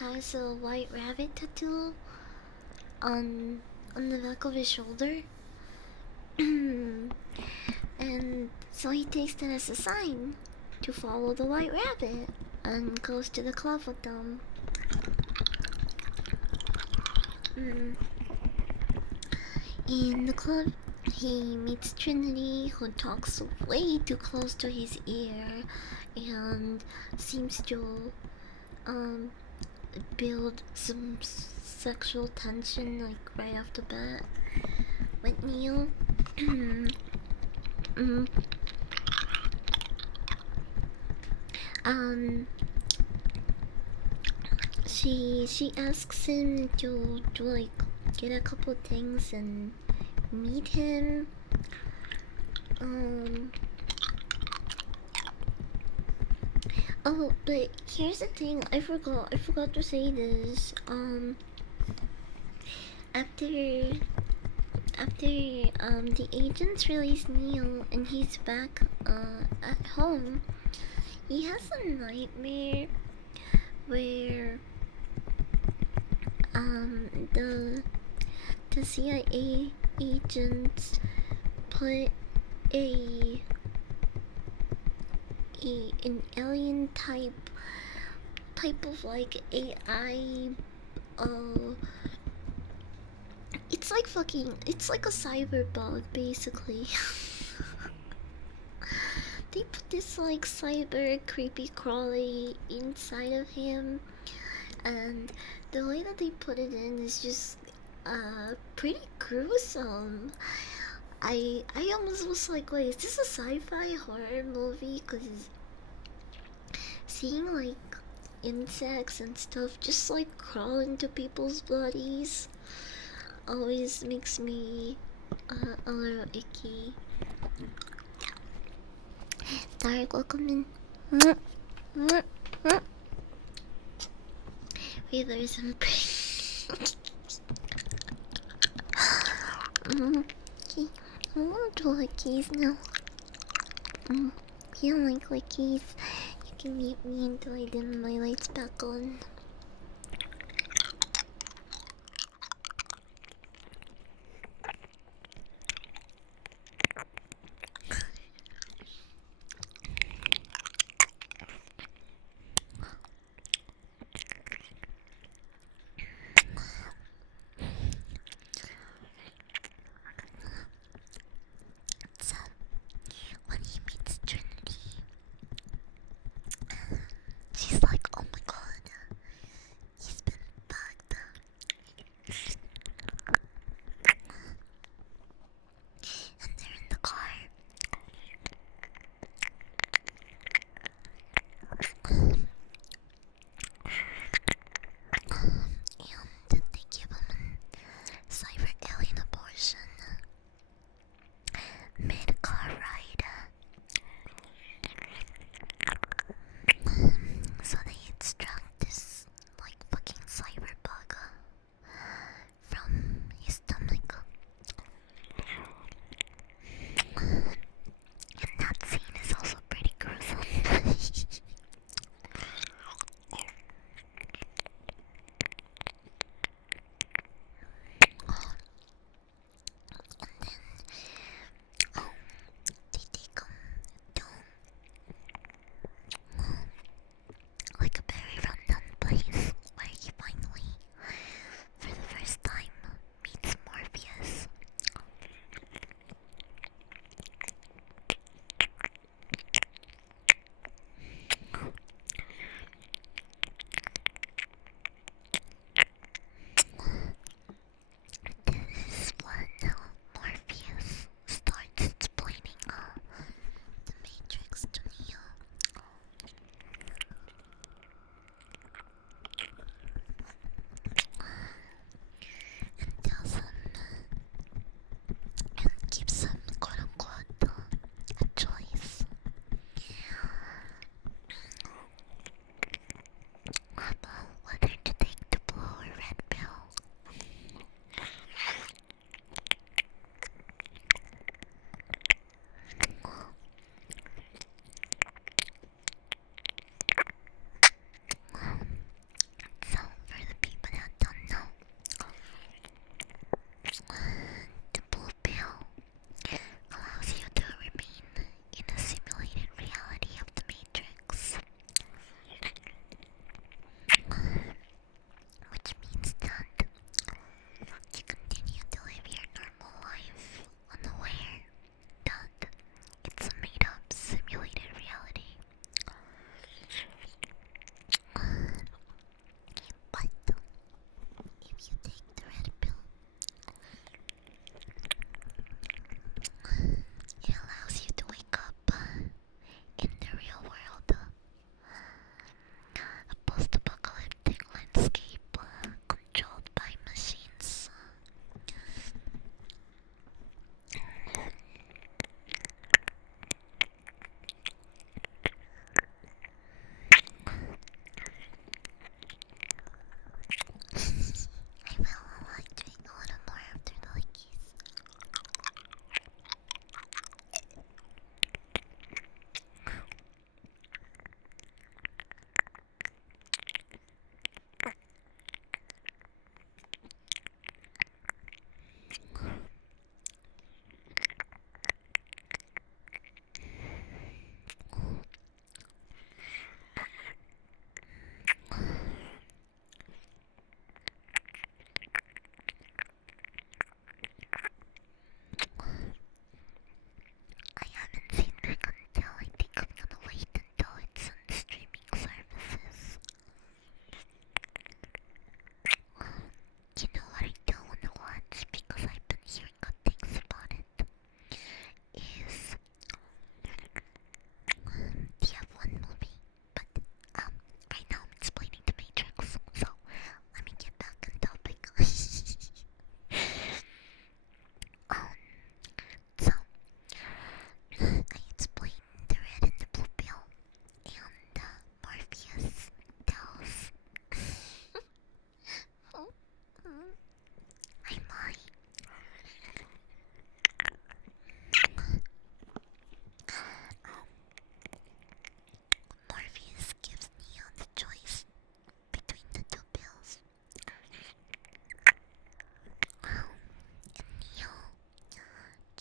has a white rabbit tattoo on the back of his shoulder. And so he takes that as a sign to follow the white rabbit and goes to the club with them. In the club, he meets Trinity, who talks way too close to his ear and seems to build some sexual tension like right off the bat with Neil. she asks him to like get a couple things and meet him. Um. Oh, but here's the thing. I forgot. I forgot to say this. After the agents release Neil and he's back at home, he has a nightmare where the CIA agents put a an alien type of like AI. uh it's like it's like a cyberbug basically. They put this like cyber creepy crawly inside of him, and the way that they put it in is just pretty gruesome. I almost was like, wait, is this a sci-fi horror movie? Because seeing like insects and stuff just like crawl into people's bodies always makes me a little icky. Dark, welcome in. Rivers and okay, I want to lick keys now. If you don't like lickies, you can mute me until I dim my lights back on. So, when he meets Trinity, she's like, oh my god,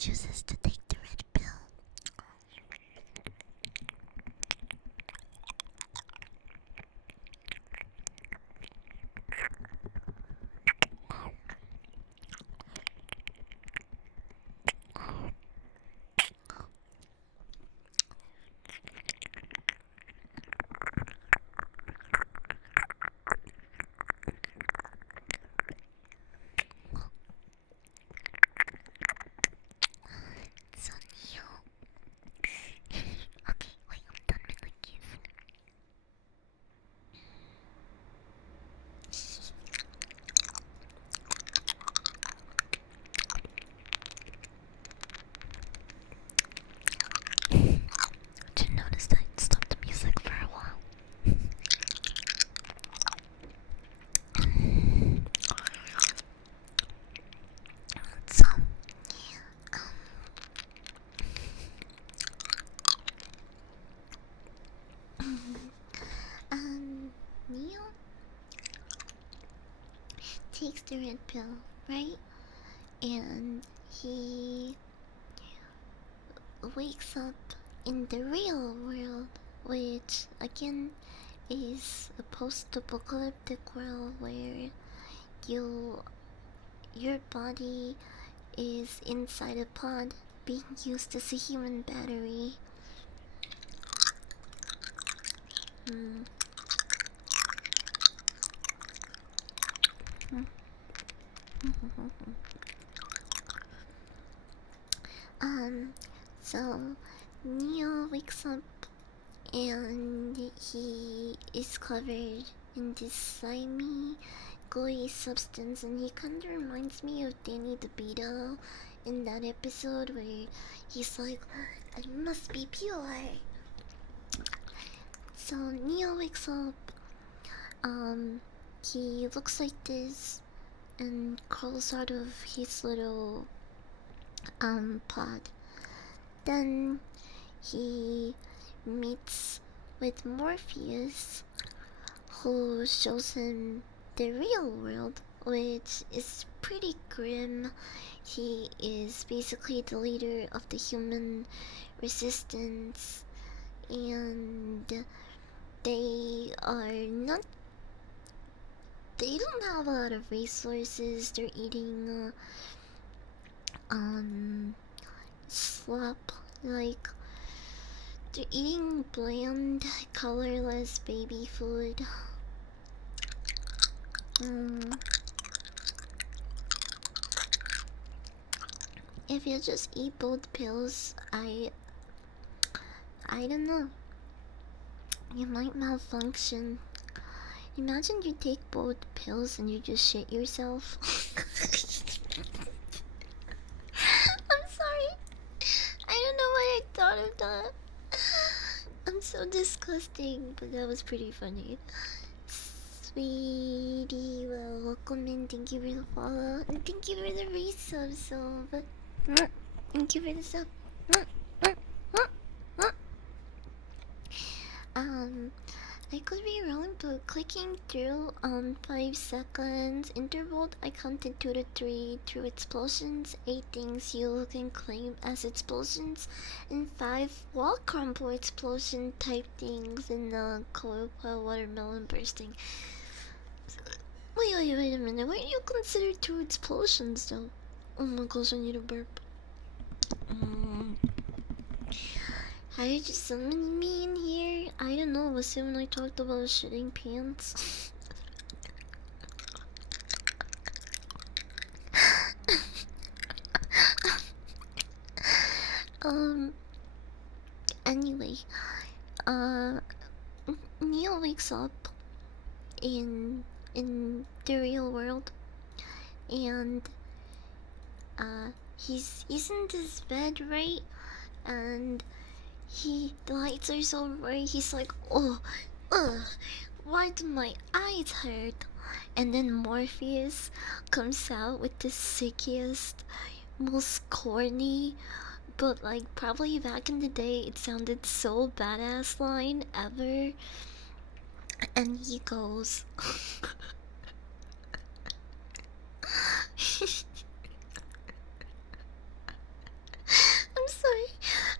chooses to take the red pill. So Neo. Okay, wait, I'm done with the gift. Did you notice that I stopped the music for a while? So, Neo takes the red pill, right? And he wakes up in the real world, which again is a post-apocalyptic world where you your body is inside a pod being used as a human battery. Hmm. So Neo wakes up and he is covered in this slimy, gooey substance, and he kind of reminds me of Danny DeVito in that episode where he's like, I must be pure. So Neo wakes up, he looks like this and crawls out of his little pod. Then he meets with Morpheus, who shows him the real world, which is pretty grim. He is basically the leader of the human resistance, and they are not. They don't have a lot of resources. They're eating slop, like they're eating bland, colorless baby food. If you just eat both pills, I don't know. You might malfunction. Imagine you take both pills and you just shit yourself. I'm sorry. I don't know why I thought of that. I'm so disgusting, but that was pretty funny. Sweetie, well, welcome in. Thank you for the follow. And thank you for the resub, so. Thank you for the sub. I could be wrong, but clicking through 5 seconds interval, I counted 2 to 3 true explosions, 8 things you can claim as explosions, and 5 wall crumble explosion type things in the coil pile watermelon bursting. Wait a minute, what do you consider 2 explosions though? Oh my gosh, I need a burp. How did you summon me in here? I don't know, was it when I talked about shitting pants? Anyway, Neil wakes up in the real world, and he's in this bed, right? And the lights are so bright, he's like, oh, why do my eyes hurt? And then Morpheus comes out with the sickest, most corny, but like probably back in the day it sounded so badass line ever. And he goes,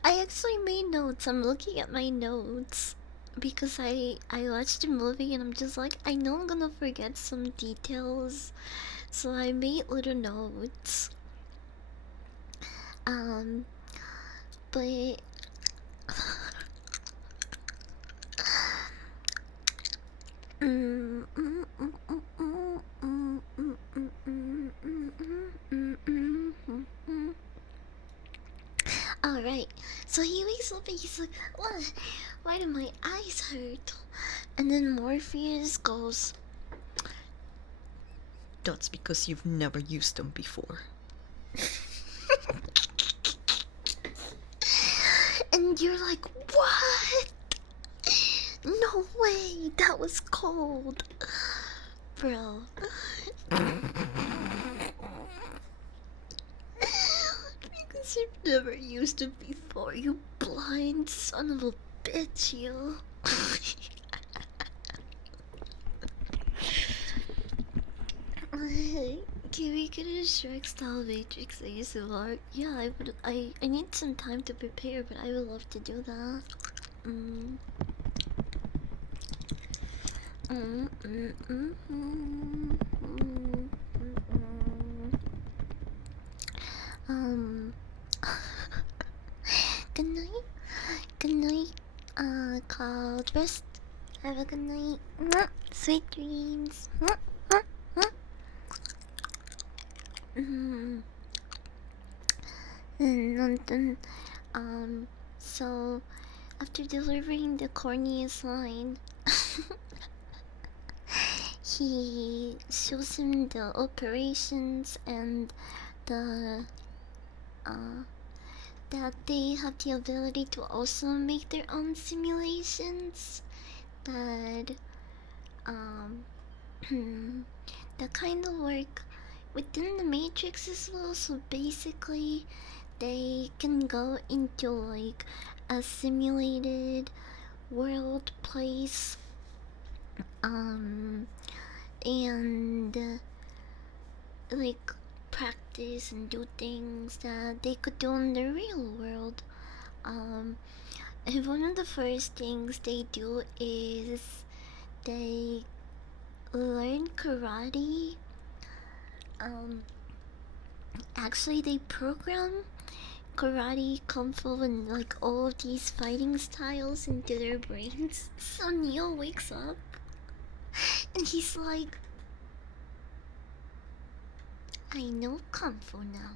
I actually made notes. I'm looking at my notes because I watched the movie and I'm just like, I know I'm gonna forget some details, so I made little notes. Um, but Alright, so he wakes up and he's like, what? Why do my eyes hurt? And then Morpheus goes, That's because you've never used them before. and you're like, what? No way, that was cold. Bro. Because you've never used it before, you blind son of a bitch, you. Can we get a Shrek style Matrix ASMR? Yeah, I would. I need some time to prepare, but I would love to do that. Good night. Good night. Cloud rest. Have a good night. Sweet dreams. And so after delivering the corniest line, he shows him the operations and the that they have the ability to also make their own simulations that that kind of work within the matrix as well. So basically they can go into like a simulated world place and like practice and do things that they could do in the real world. And one of the first things they do is they learn karate. Actually, they program karate, kung fu, and like all of these fighting styles into their brains. So Neo wakes up and he's like, I know kung fu now.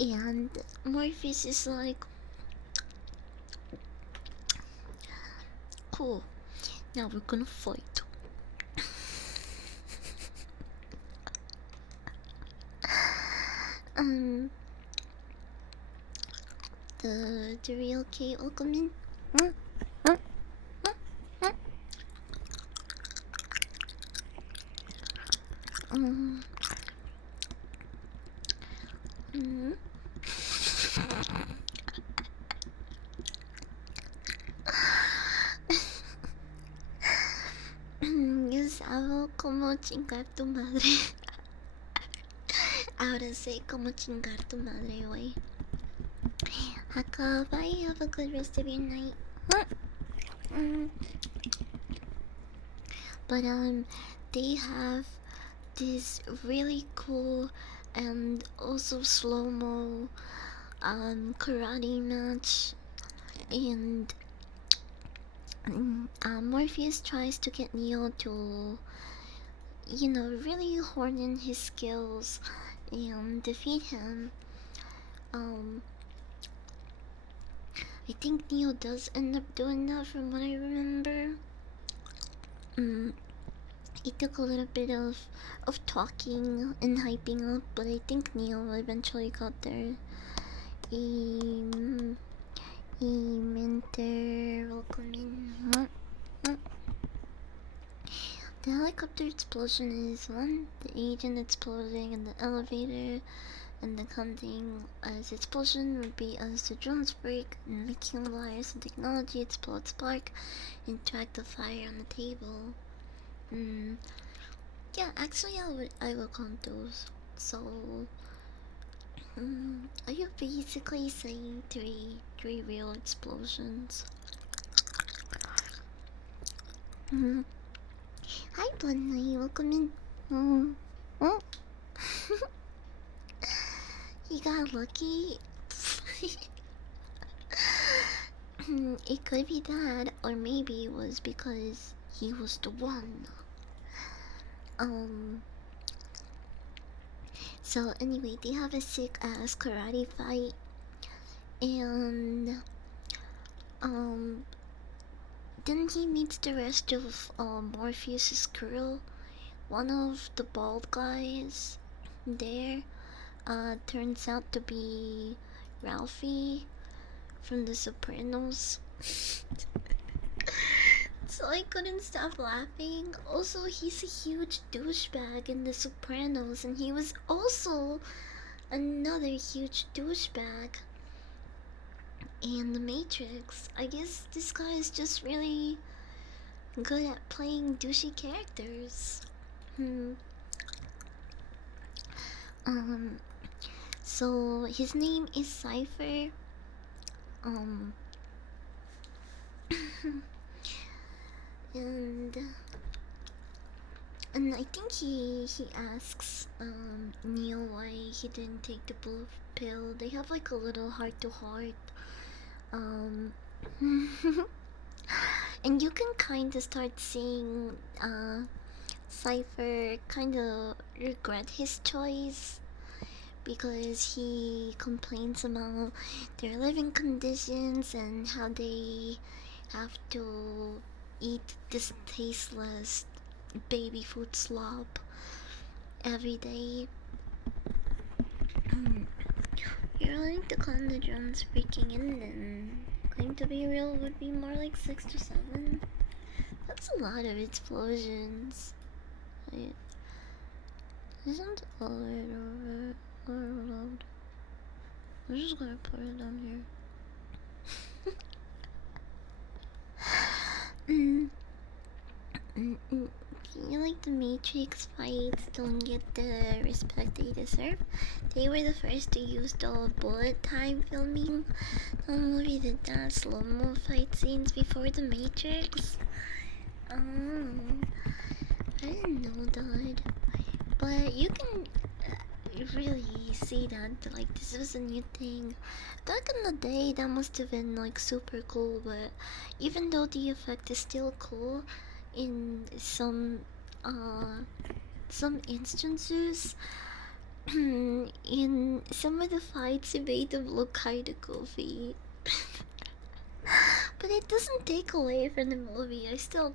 And Morpheus is like, cool, now we're gonna fight. The real Kate will come in. Gustavo, como chingar tu madre. Ahora sé como chingar tu madre, güey. Haka, bye. Have a good rest of your night. But they have this really cool and also slow-mo karate match, and Morpheus tries to get Neo to, you know, really hone in his skills and defeat him. I think Neo does end up doing that from what I remember. It took a little bit of talking and hyping up, but I think Neo eventually got there. Mentor, welcome in. The helicopter explosion is one, the agent exploding in the elevator, and the counting as explosion would be as the drones break and making wires and technology explode spark, interact the fire on the table. Yeah, actually, I will count those. So, are you basically saying three real explosions? Mm. Hi, Blood Knight. Welcome in. Mm. Oh, you got lucky. It could be that, or maybe it was because he was the one. Um. So anyway, they have a sick ass karate fight, and um, then he meets the rest of Morpheus's crew. One of the bald guys there turns out to be Ralphie from The Sopranos. So I couldn't stop laughing. Also, he's a huge douchebag in The Sopranos, and he was also another huge douchebag in The Matrix. I guess this guy is just really good at playing douchey characters. Hmm. Um. So his name is Cypher. Um. and I think he asks Neil why he didn't take the blue pill. They have like a little heart to heart. Um. And you can kind of start seeing Cypher kind of regret his choice because he complains about their living conditions and how they have to eat this tasteless baby food slop every day. You're willing to call the drums breaking in, then claim to be real would be more like 6 to 7. That's a lot of explosions. Wait, isn't alright or loud? I'm just gonna put it down here. You like the Matrix fights don't get the respect they deserve. They were the first to use the bullet time filming. The movie did that slow-mo fight scenes before the Matrix. Oh, I didn't know that. But you can really see that like this was a new thing. Back in the day, that must have been like super cool. But even though the effect is still cool, in some instances, in some of the fights, it made them look kinda goofy. But it doesn't take away from the movie. I still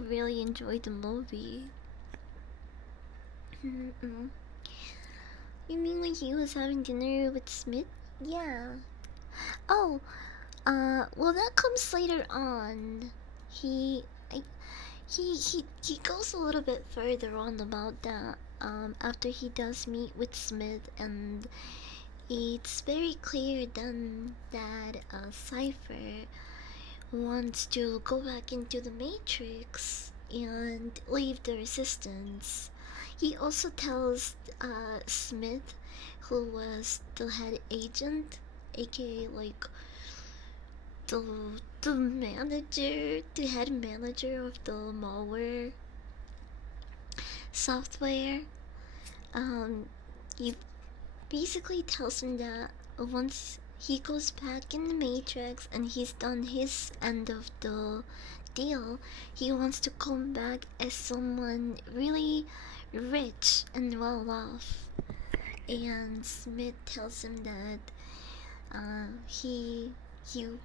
really enjoyed the movie. You mean when he was having dinner with Smith? Yeah. Oh, well that comes later on. He, I, he goes a little bit further on about that. After he does meet with Smith, and it's very clear then that Cypher wants to go back into the Matrix and leave the Resistance. He also tells Smith, who was the head agent, aka like the the head manager of the malware software. Um, he basically tells him that once he goes back in the Matrix and he's done his end of the deal, he wants to come back as someone really rich and well off. And Smith tells him that he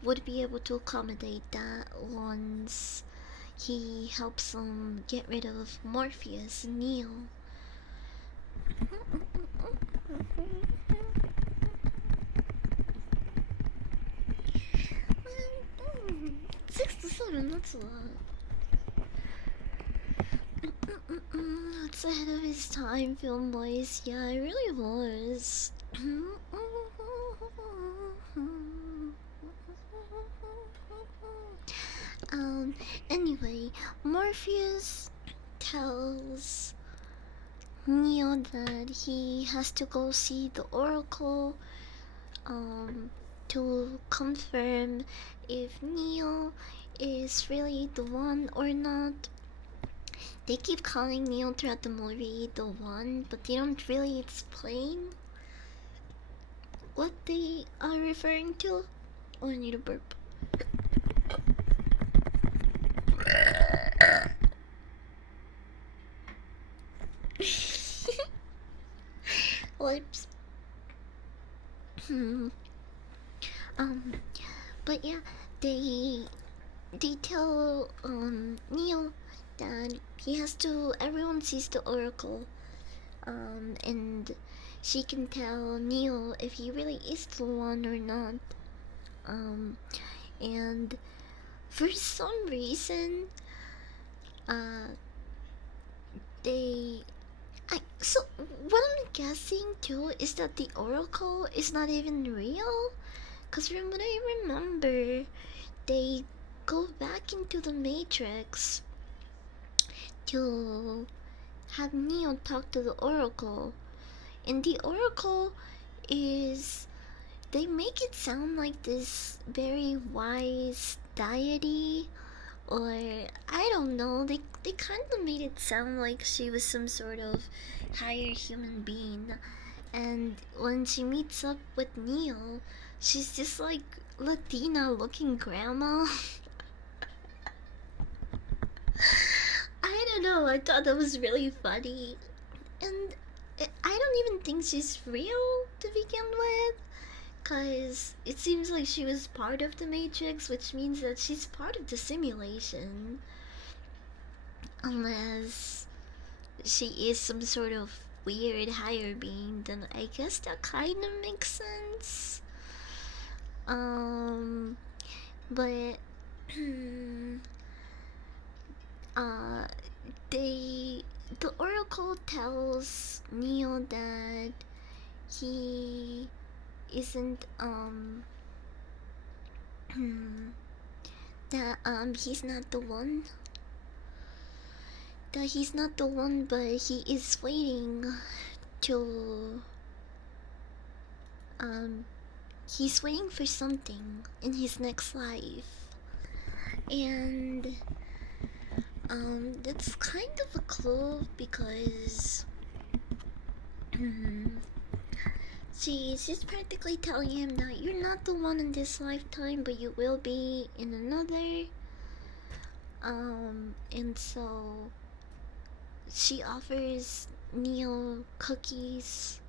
would be able to accommodate that once he helps him get rid of Morpheus and Neo. 6 to 7, that's a lot. It's ahead of his time, film wise. Yeah, it really was. Anyway, Morpheus tells Neo that he has to go see the Oracle to confirm if Neo is really the one or not. They keep calling Neo throughout the movie the one, but they don't really explain what they are referring to. Oh, I need a burp. Lips. But yeah, they tell Neo that he has to. Everyone sees the Oracle, and she can tell Neo if he really is the one or not. And for some reason, uh, they. So what I'm guessing too is that the Oracle is not even real. Cause from what I remember, they go back into the Matrix to have Neo talk to the Oracle. And the Oracle is. They make it sound like this very wise deity, or I don't know. They kind of made it sound like she was some sort of higher human being. And when she meets up with Neo, she's just like Latina looking grandma. I don't know, I thought that was really funny. And I don't even think she's real to begin with. Cause it seems like she was part of the Matrix, which means that she's part of the simulation. Unless she is some sort of weird higher being, then I guess that kind of makes sense. But uh, they the Oracle tells Neo that he isn't that he's not the one, but he is waiting to he's waiting for something in his next life. And that's kind of a clue because she's practically telling him that you're not the one in this lifetime, but you will be in another. And so she offers Neo cookies,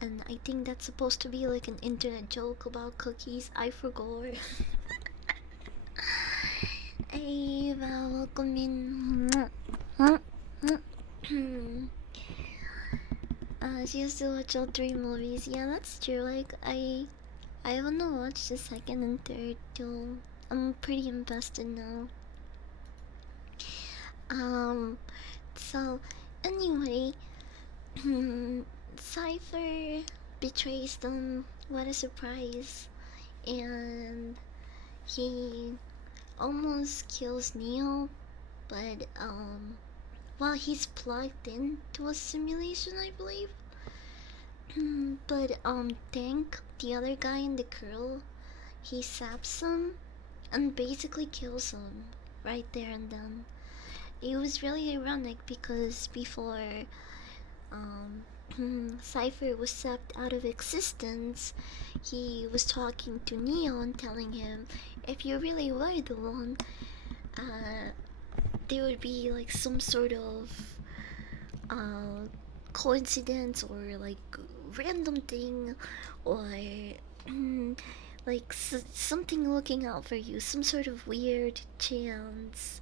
and I think that's supposed to be like an internet joke about cookies. I forgot. Ava, welcome in. She has to watch all 3 movies. Yeah, that's true. Like I wanna watch the second and third too. I'm pretty invested now. So anyway, Cypher betrays them. What a surprise! And he almost kills Neo, but while he's plugged into a simulation, I believe. But Tank, the other guy in the curl, he saps him and basically kills him right there and then. It was really ironic because before Cypher was sapped out of existence, he was talking to Neo and telling him, if you really were the one, there would be like some sort of coincidence or like random thing, or like something looking out for you, some sort of weird chance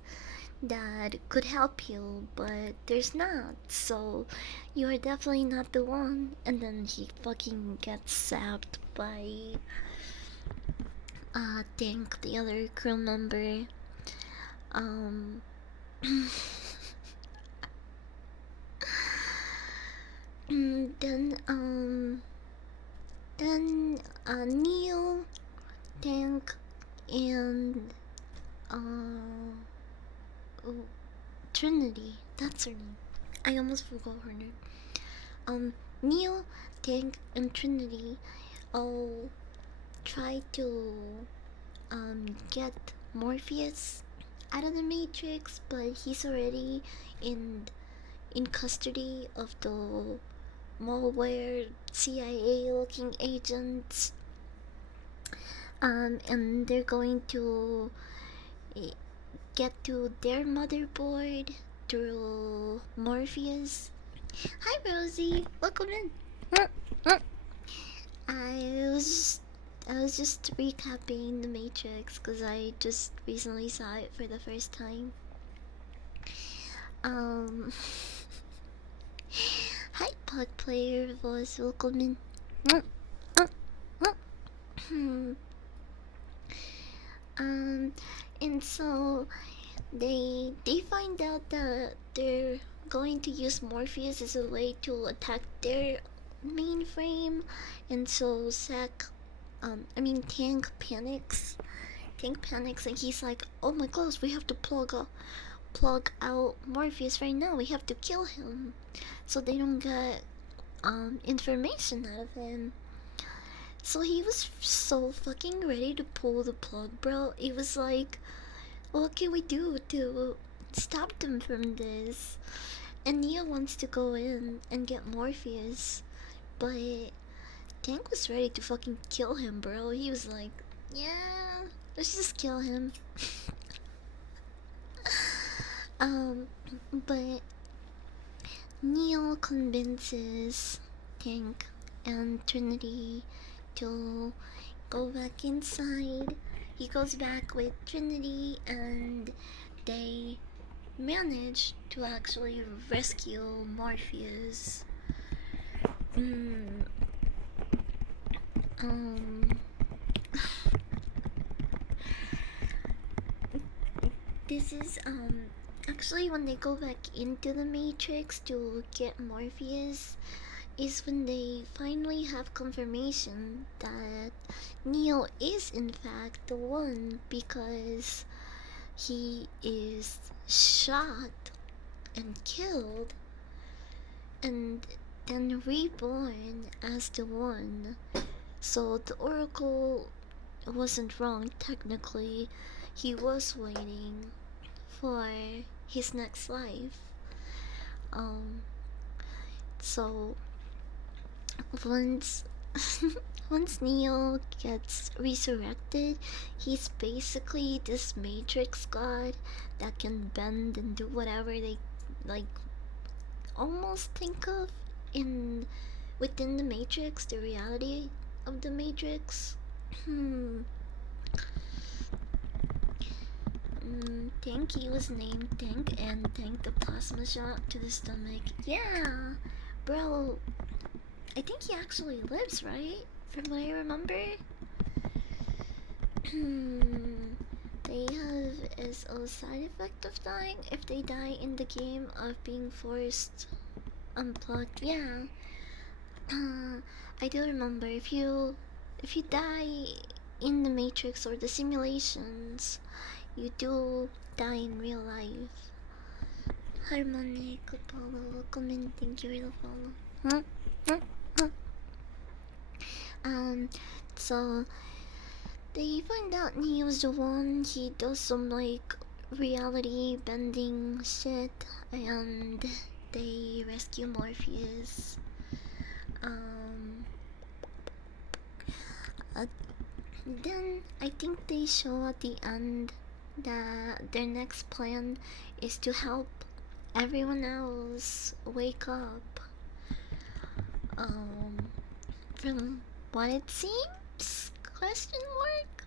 that could help you, but there's not, so you are definitely not the one. And then he fucking gets sapped by Dink, the other crew member. Then Neil, Tank, and oh, Trinity. That's her name. I almost forgot her name. Neo, Tank, and Trinity all try to get Morpheus out of the Matrix, but he's already in in custody of the malware CIA looking agents. And they're going to get to their motherboard through Morpheus. Hi Rosie, welcome in. I was I was just recapping the Matrix because I just recently saw it for the first time. Um, hi Pod Player Voice, welcome in. Um, and so they find out that they're going to use Morpheus as a way to attack their mainframe, and so Tank panics. Tank panics, and he's like, "Oh my gosh, we have to plug out Morpheus right now. We have to kill him, so they don't get information out of him." So he was so fucking ready to pull the plug, bro. It was like, what can we do to stop them from this? And Neo wants to go in and get Morpheus, but Tank was ready to fucking kill him, bro. He was like, yeah, let's just kill him. But Neo convinces Tank and Trinity to go back inside. He goes back with Trinity, and they manage to actually rescue Morpheus. Mm, um, this is actually when they go back into the Matrix to get Morpheus, is when they finally have confirmation that Neo is in fact the one, because he is shot and killed and then reborn as the one. So the Oracle wasn't wrong technically. He was waiting for his next life. Um so once once Neo gets resurrected, he's basically this Matrix god that can bend and do whatever they like almost think of in within the Matrix, the reality of the Matrix. Tanky was named Tank, and Tank the plasma shot to the stomach. Yeah, bro, I think he actually lives, right? From what I remember. They have as a side effect of dying if they die in the game of being forced unplugged. Yeah. I do remember if you die in the Matrix or the simulations, you do die in real life. Harmonic Apollo, welcome in, thank you for the follow. So they find out Neo's the one. He does some like reality bending shit, and they rescue Morpheus. Uh, then I think they show at the end that their next plan is to help everyone else wake up. From what it seems? Question mark?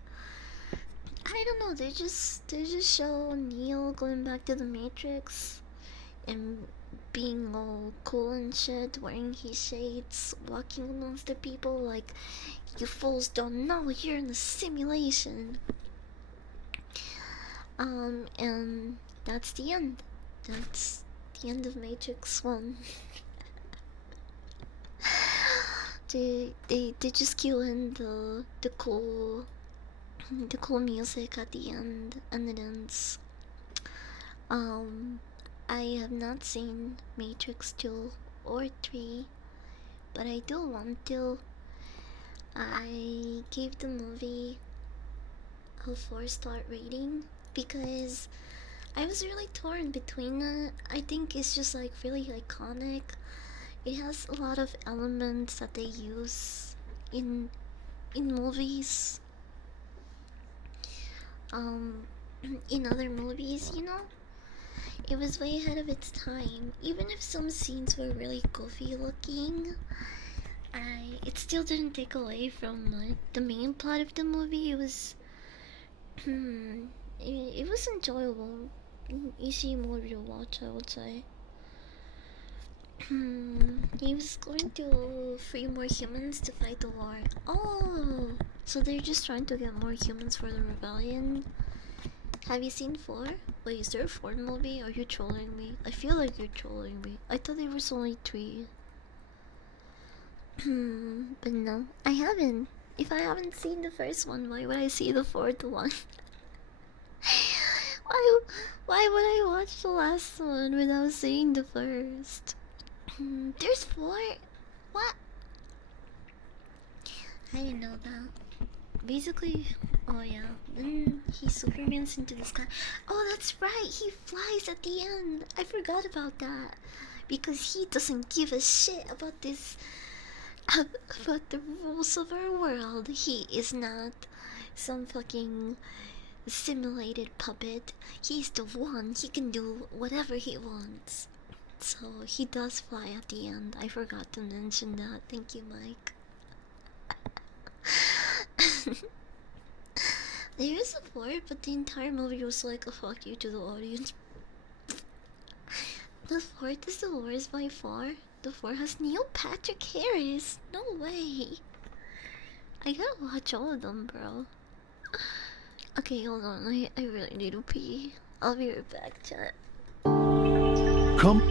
I don't know. They just show Neo going back to the Matrix and being all cool and shit, wearing his shades, walking amongst the people like, you fools don't know you're in a simulation. And that's the end. That's the end of Matrix 1. they just cue in the cool music at the end, and it ends. I have not seen Matrix 2 or 3, but I do want to. I gave the movie a 4-star rating because I was really torn between it. I think it's just like really iconic. It has a lot of elements that they use in movies, um in other movies, you know. It was way ahead of its time. Even if some scenes were really goofy looking, it still didn't take away from like the main plot of the movie. It was it was enjoyable. Easy movie to watch, I would say. He was going to free more humans to fight the war. Oh, so they're just trying to get more humans for the rebellion. Have you seen 4? Wait, is there a 4 movie? Are you trolling me? I feel like you're trolling me. I thought there was only 3. But no, I haven't. If I haven't seen the first one, why would I see the 4th one? why, why would I watch the last one without seeing the first? There's 4? What? I didn't know that. Basically, oh yeah, then he Supermans into the sky. Oh, that's right, he flies at the end. I forgot about that. Because he doesn't give a shit about this, about the rules of our world. He is not some fucking simulated puppet. He's the one, he can do whatever he wants. So he does fly at the end. I forgot to mention that. Thank you, Mike. There is a 4, but the entire movie was like a fuck you to the audience. The 4th is the worst by far. The 4 has Neil Patrick Harris. No way. I gotta watch all of them, bro. Okay, hold on. I really need to pee. I'll be right back, chat. Come.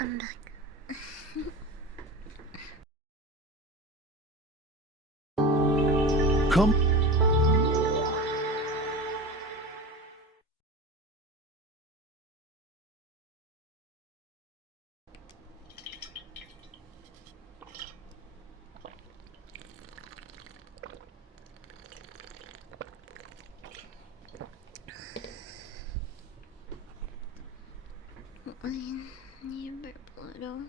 I'm back. Come. You blood.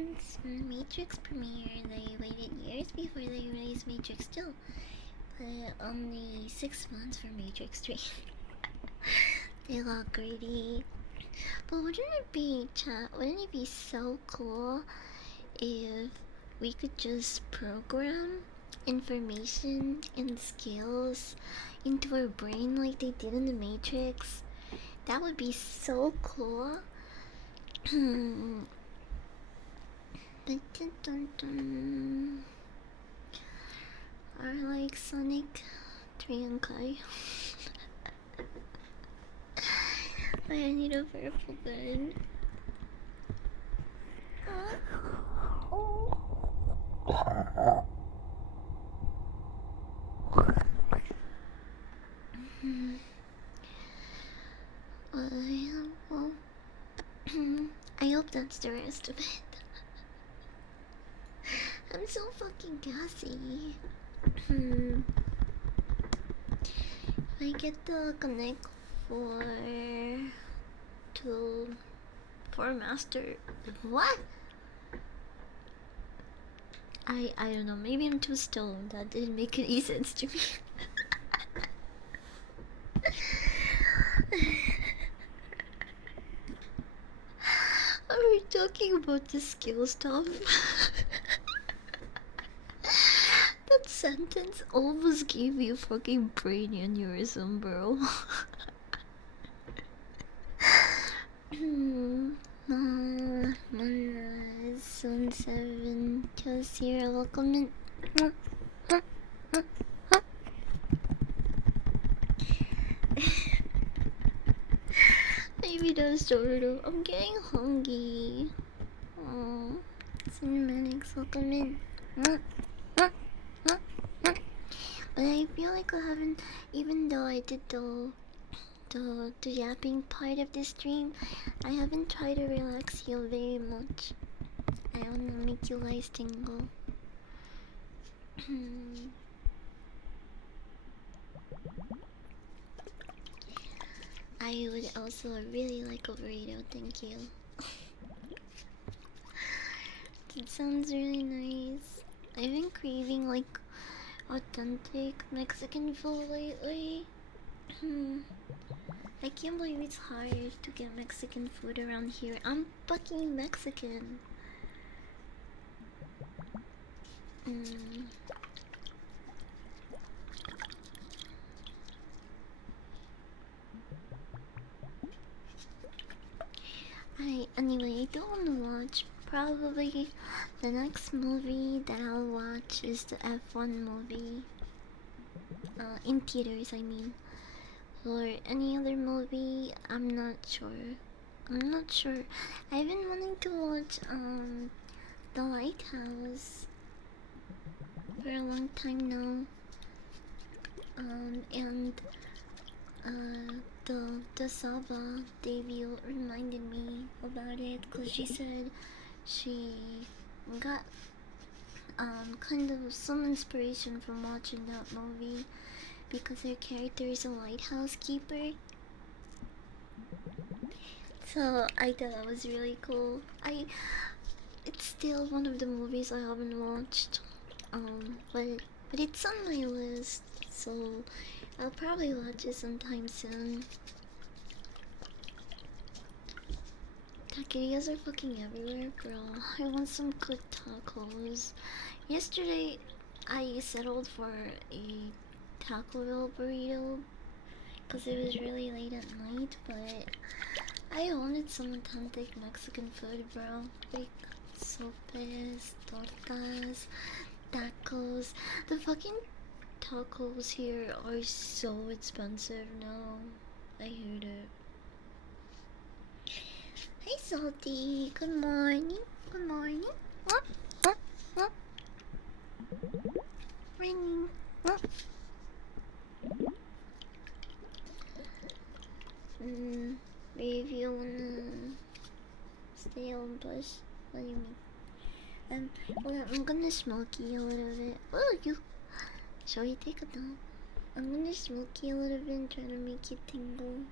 since Matrix premiere, they waited years before they released Matrix 2. But only 6 months for Matrix 3. They got greedy. But wouldn't it be, chat, wouldn't it be so cool if we could just program information and skills into our brain like they did in the Matrix? That would be so cool. Or like Sonic 3 and Kai. I need a purple gun. Well, I hope that's the rest of it. I'm so fucking gassy. If I get the connect for master, what? I don't know. Maybe I'm too stoned. That didn't make any sense to me. Are we talking about the skill stuff? That sentence almost gave me a fucking brain aneurysm, bro. Zone 7 just here. Welcome in. Maybe that's sort of. I'm getting hungry. Oh, cinematics, welcome in. But I feel like I haven't, even though I did the yapping part of this stream, I haven't tried to relax you very much. I wanna make you guys tingle. I would also really like a burrito, thank you. That sounds really nice. I've been craving like authentic Mexican food lately. I can't believe it's hard to get Mexican food around here. I'm fucking Mexican. Anyway, I don't want to watch. Probably the next movie that I'll watch is the F1 movie. In theaters, I mean. Or any other movie, I'm not sure. I've been wanting to watch The Lighthouse for a long time now. And the Saba debut reminded me about it because she said she got kind of some inspiration from watching that movie because her character is a lighthouse keeper. So I thought that was really cool. It's still one of the movies I haven't watched. But it's on my list, so I'll probably watch it sometime soon. Taquerias are fucking everywhere, bro. I want some good tacos. Yesterday, I settled for a Taco Bell burrito because it was really late at night, but I wanted some authentic Mexican food, bro. Like sopes, tortas, tacos. The fucking tacos here are so expensive now. I hate it. Hey Salty, good morning. Good morning. Morning. Maybe if you wanna stay on push, what do you mean? Well, I'm gonna smoke you a little bit. Oh, you. Shall we take a dump? I'm gonna smoke you a little bit and try to make you tingle.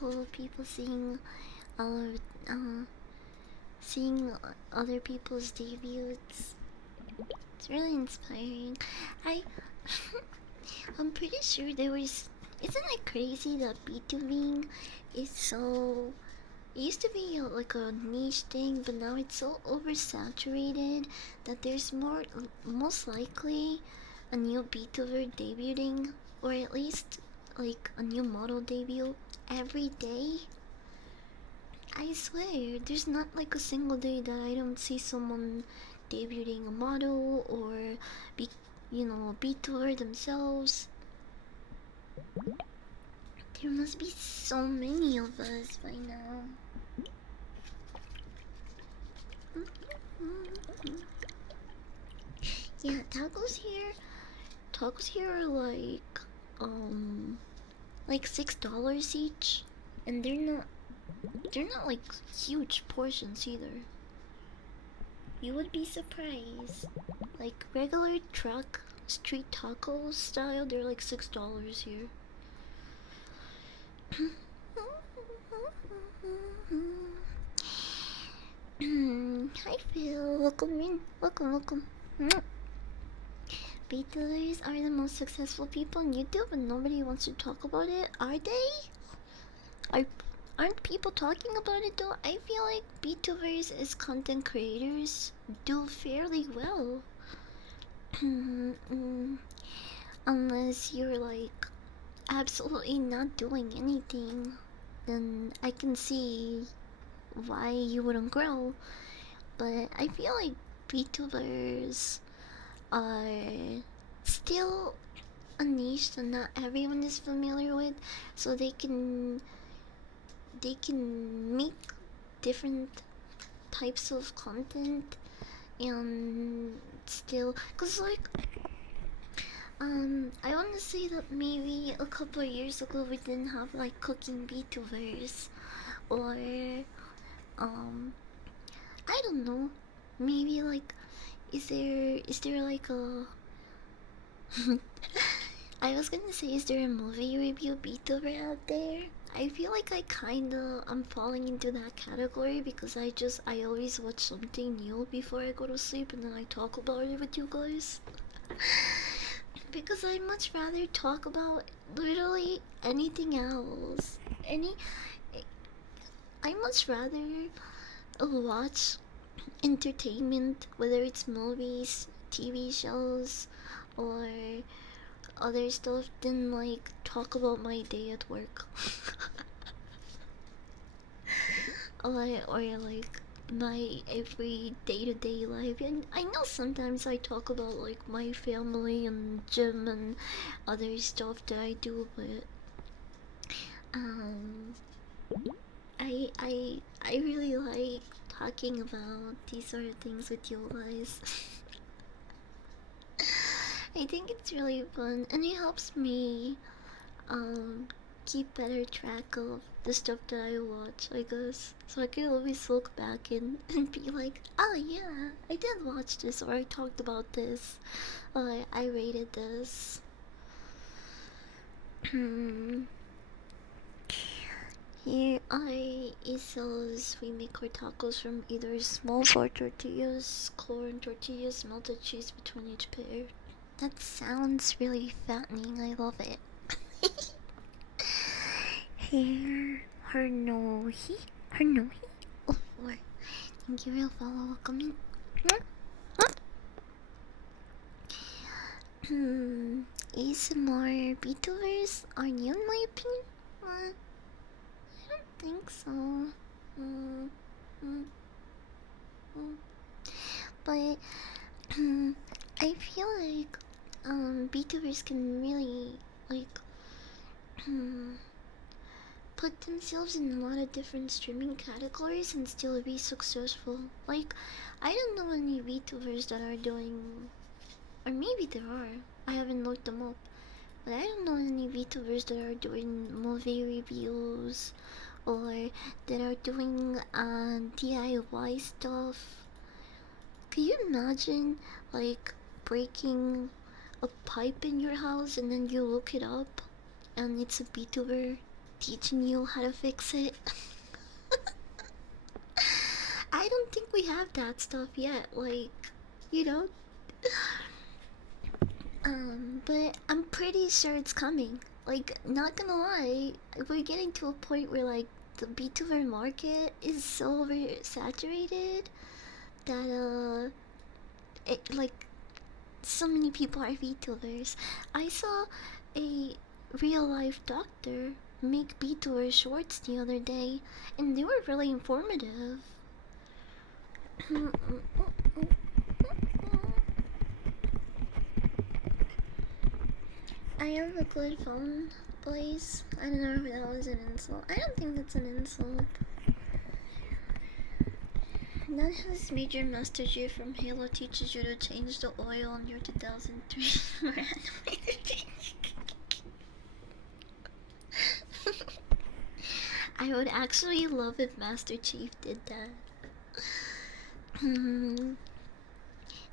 cool. People uh, uh, seeing other people's debuts. It's really inspiring. I, I'm pretty sure there was. Isn't it crazy that B2Bing is so? It used to be like a niche thing, but now it's so oversaturated that there's most likely a new VTuber debuting, or at least like a new model debut every day. I swear, there's not like a single day that I don't see someone debuting a model or be, a VTuber themselves. There must be so many of us by now. Yeah, tacos here are like $6 each, and they're not like huge portions either. You would be surprised. Like regular truck street tacos style, they're like $6 here. Hi Phil, welcome in. Welcome. Beatles are the most successful people on YouTube, but nobody wants to talk about it. Are they? Aren't people talking about it though? I feel like VTubers as content creators do fairly well. Unless you're like absolutely not doing anything, then I can see why you wouldn't grow. But I feel like VTubers are still a niche that not everyone is familiar with, so they can make different types of content and still, cause like I want to say that maybe a couple of years ago we didn't have like cooking VTubers, or I don't know, maybe like is there like a I was gonna say, is there a movie review VTuber out there? I feel like I'm falling into that category because I always watch something new before I go to sleep and then I talk about it with you guys. Because I'd much rather talk about literally anything else. I much rather watch entertainment, whether it's movies, TV shows, or other stuff, than like talk about my day at work. or like my every day-to-day life. And I know sometimes I talk about like my family and gym and other stuff that I do, but um I really like talking about these sort of things with you guys. I think it's really fun and it helps me um keep better track of the stuff that I watch, I guess. So I can always look back and be like, oh yeah, I did watch this, or I talked about this, or I rated this. Here are Iso's. We make our tacos from either small bar tortillas, corn tortillas, melted cheese between each pair. That sounds really fattening. I love it. Here, her no he. Oh, four. Thank you, real follow. Welcome in. ASMR VTubers are new in my opinion. I don't think so. Mm, mm, mm. But I feel like VTubers can really like put themselves in a lot of different streaming categories and still be successful. Like, I don't know any VTubers that are doing, or maybe there are. I haven't looked them up, but I don't know any VTubers that are doing movie reviews or that are doing DIY stuff. Can you imagine like breaking a pipe in your house and then you look it up and it's a VTuber teaching you how to fix it. I don't think we have that stuff yet, like, you know? But I'm pretty sure it's coming. Like, not gonna lie, we're getting to a point where, like, the VTuber market is so oversaturated that, like, so many people are VTubers. I saw a real life doctor make VTuber shorts the other day, and they were really informative. I have a good phone, please. I don't know if that was an insult. I don't think that's an insult. None has Major Master G from Halo teaches you to change the oil on your 2003 for animated. I would actually love if Master Chief did that.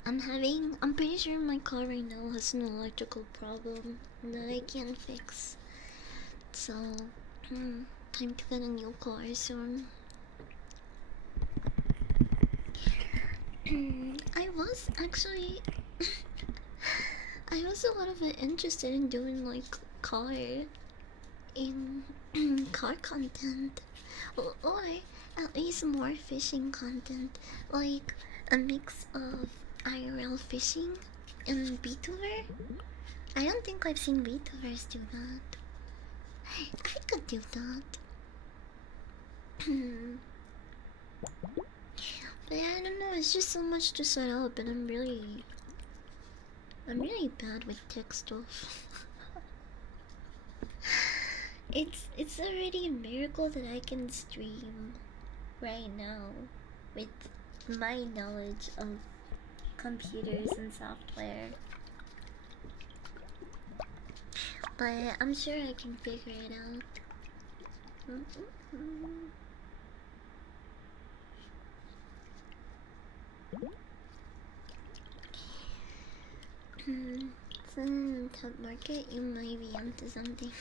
I'm pretty sure my car right now has an electrical problem that I can't fix. So, time to get a new car soon. I was actually I was a little bit interested in doing like in car content, or at least more fishing content, like a mix of IRL fishing and VTuber. I don't think I've seen VTubers do that. I could do that. But yeah, I don't know, it's just so much to set up, and I'm really bad with tech stuff. It's already a miracle that I can stream right now with my knowledge of computers and software. But I'm sure I can figure it out. So in the top market, you might be onto something.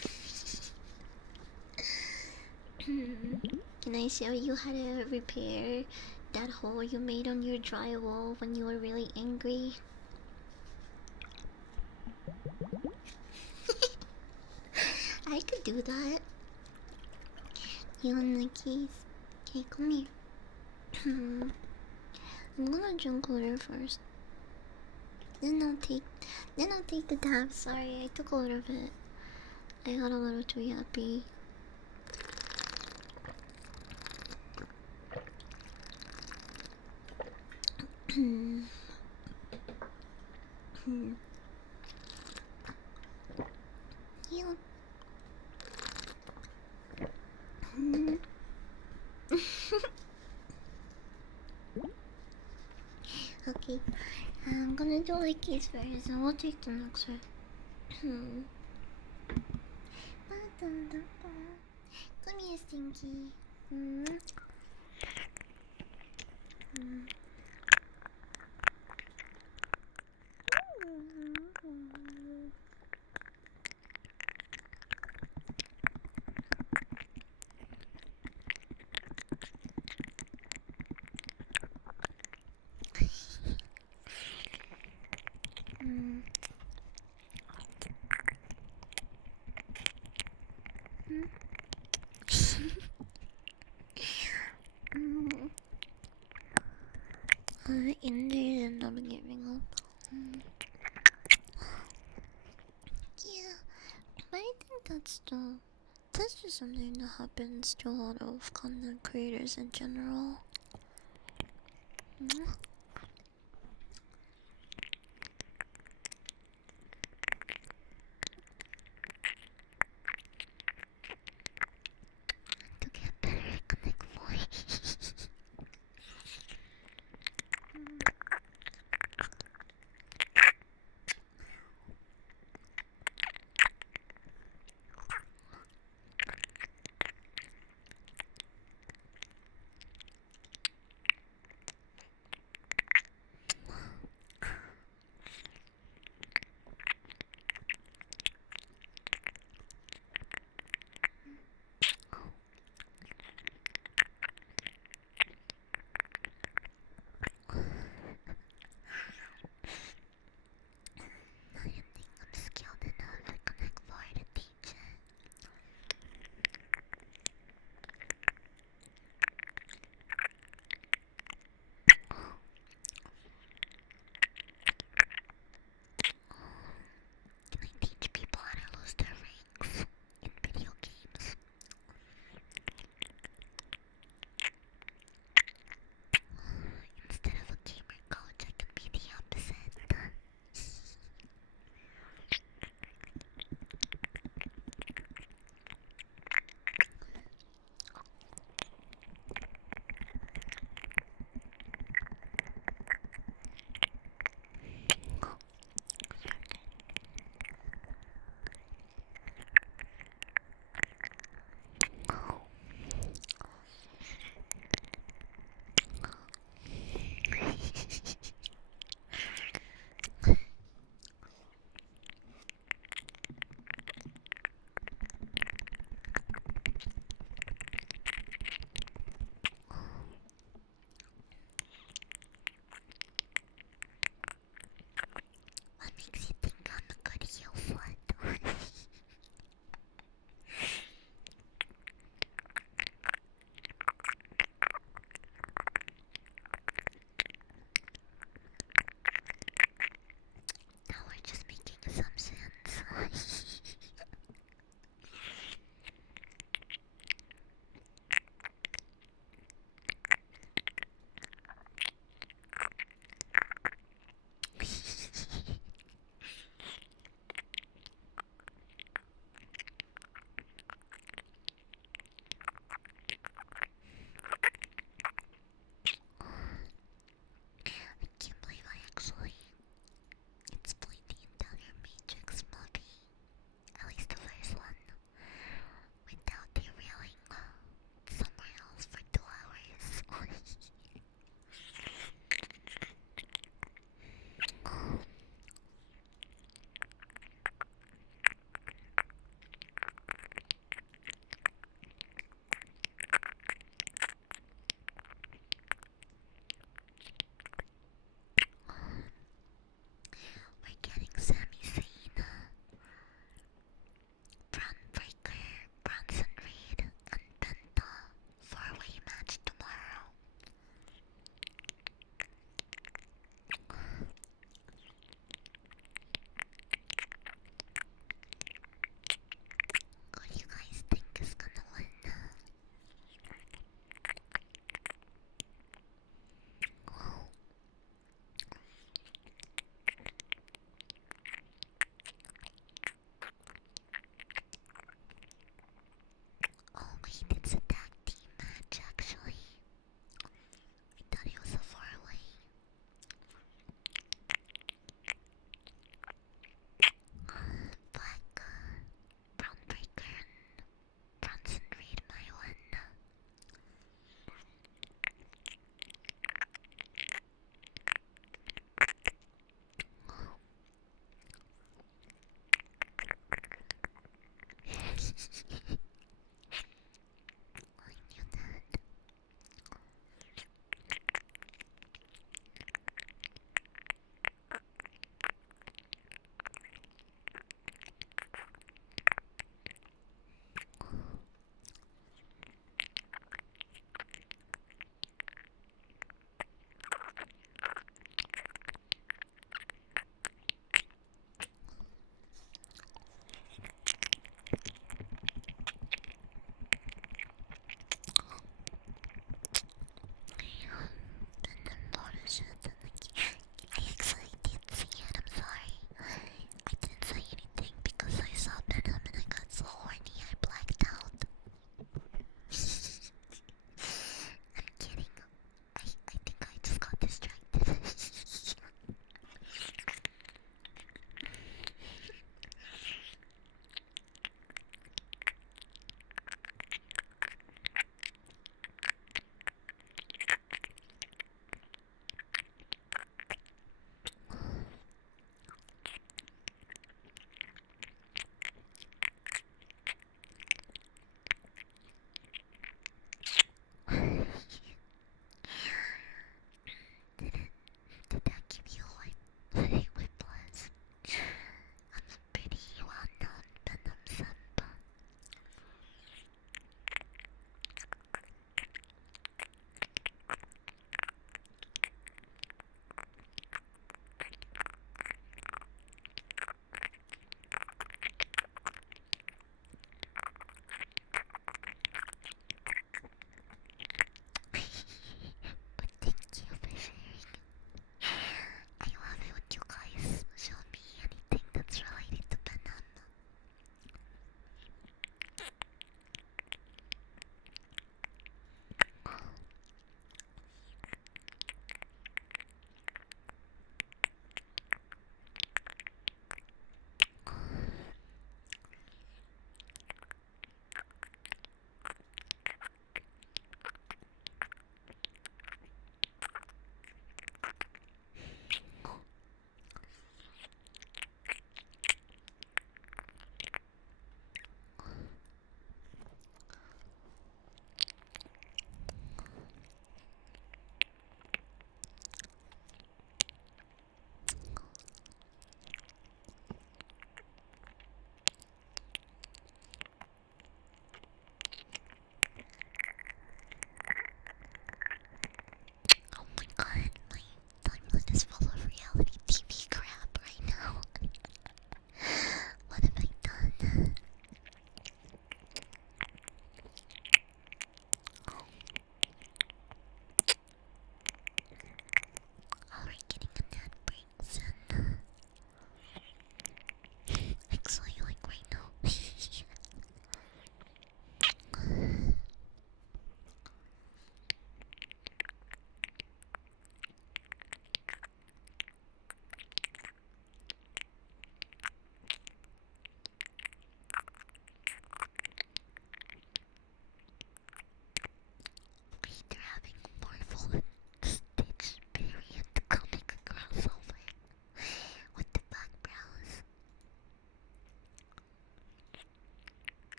Can I show you how to repair that hole you made on your drywall when you were really angry? I could do that. You want the keys? Okay, come here. I'm gonna drink water first. Then I'll take the tab. Sorry, I took a little bit. I got a little too happy. You. Okay, I'm gonna do like keys first, and we'll take the next one. Come here, Stinky. Indeed, and I'm giving up. Yeah, but I think that's just something that happens to a lot of content creators in general. To get better at connect voice.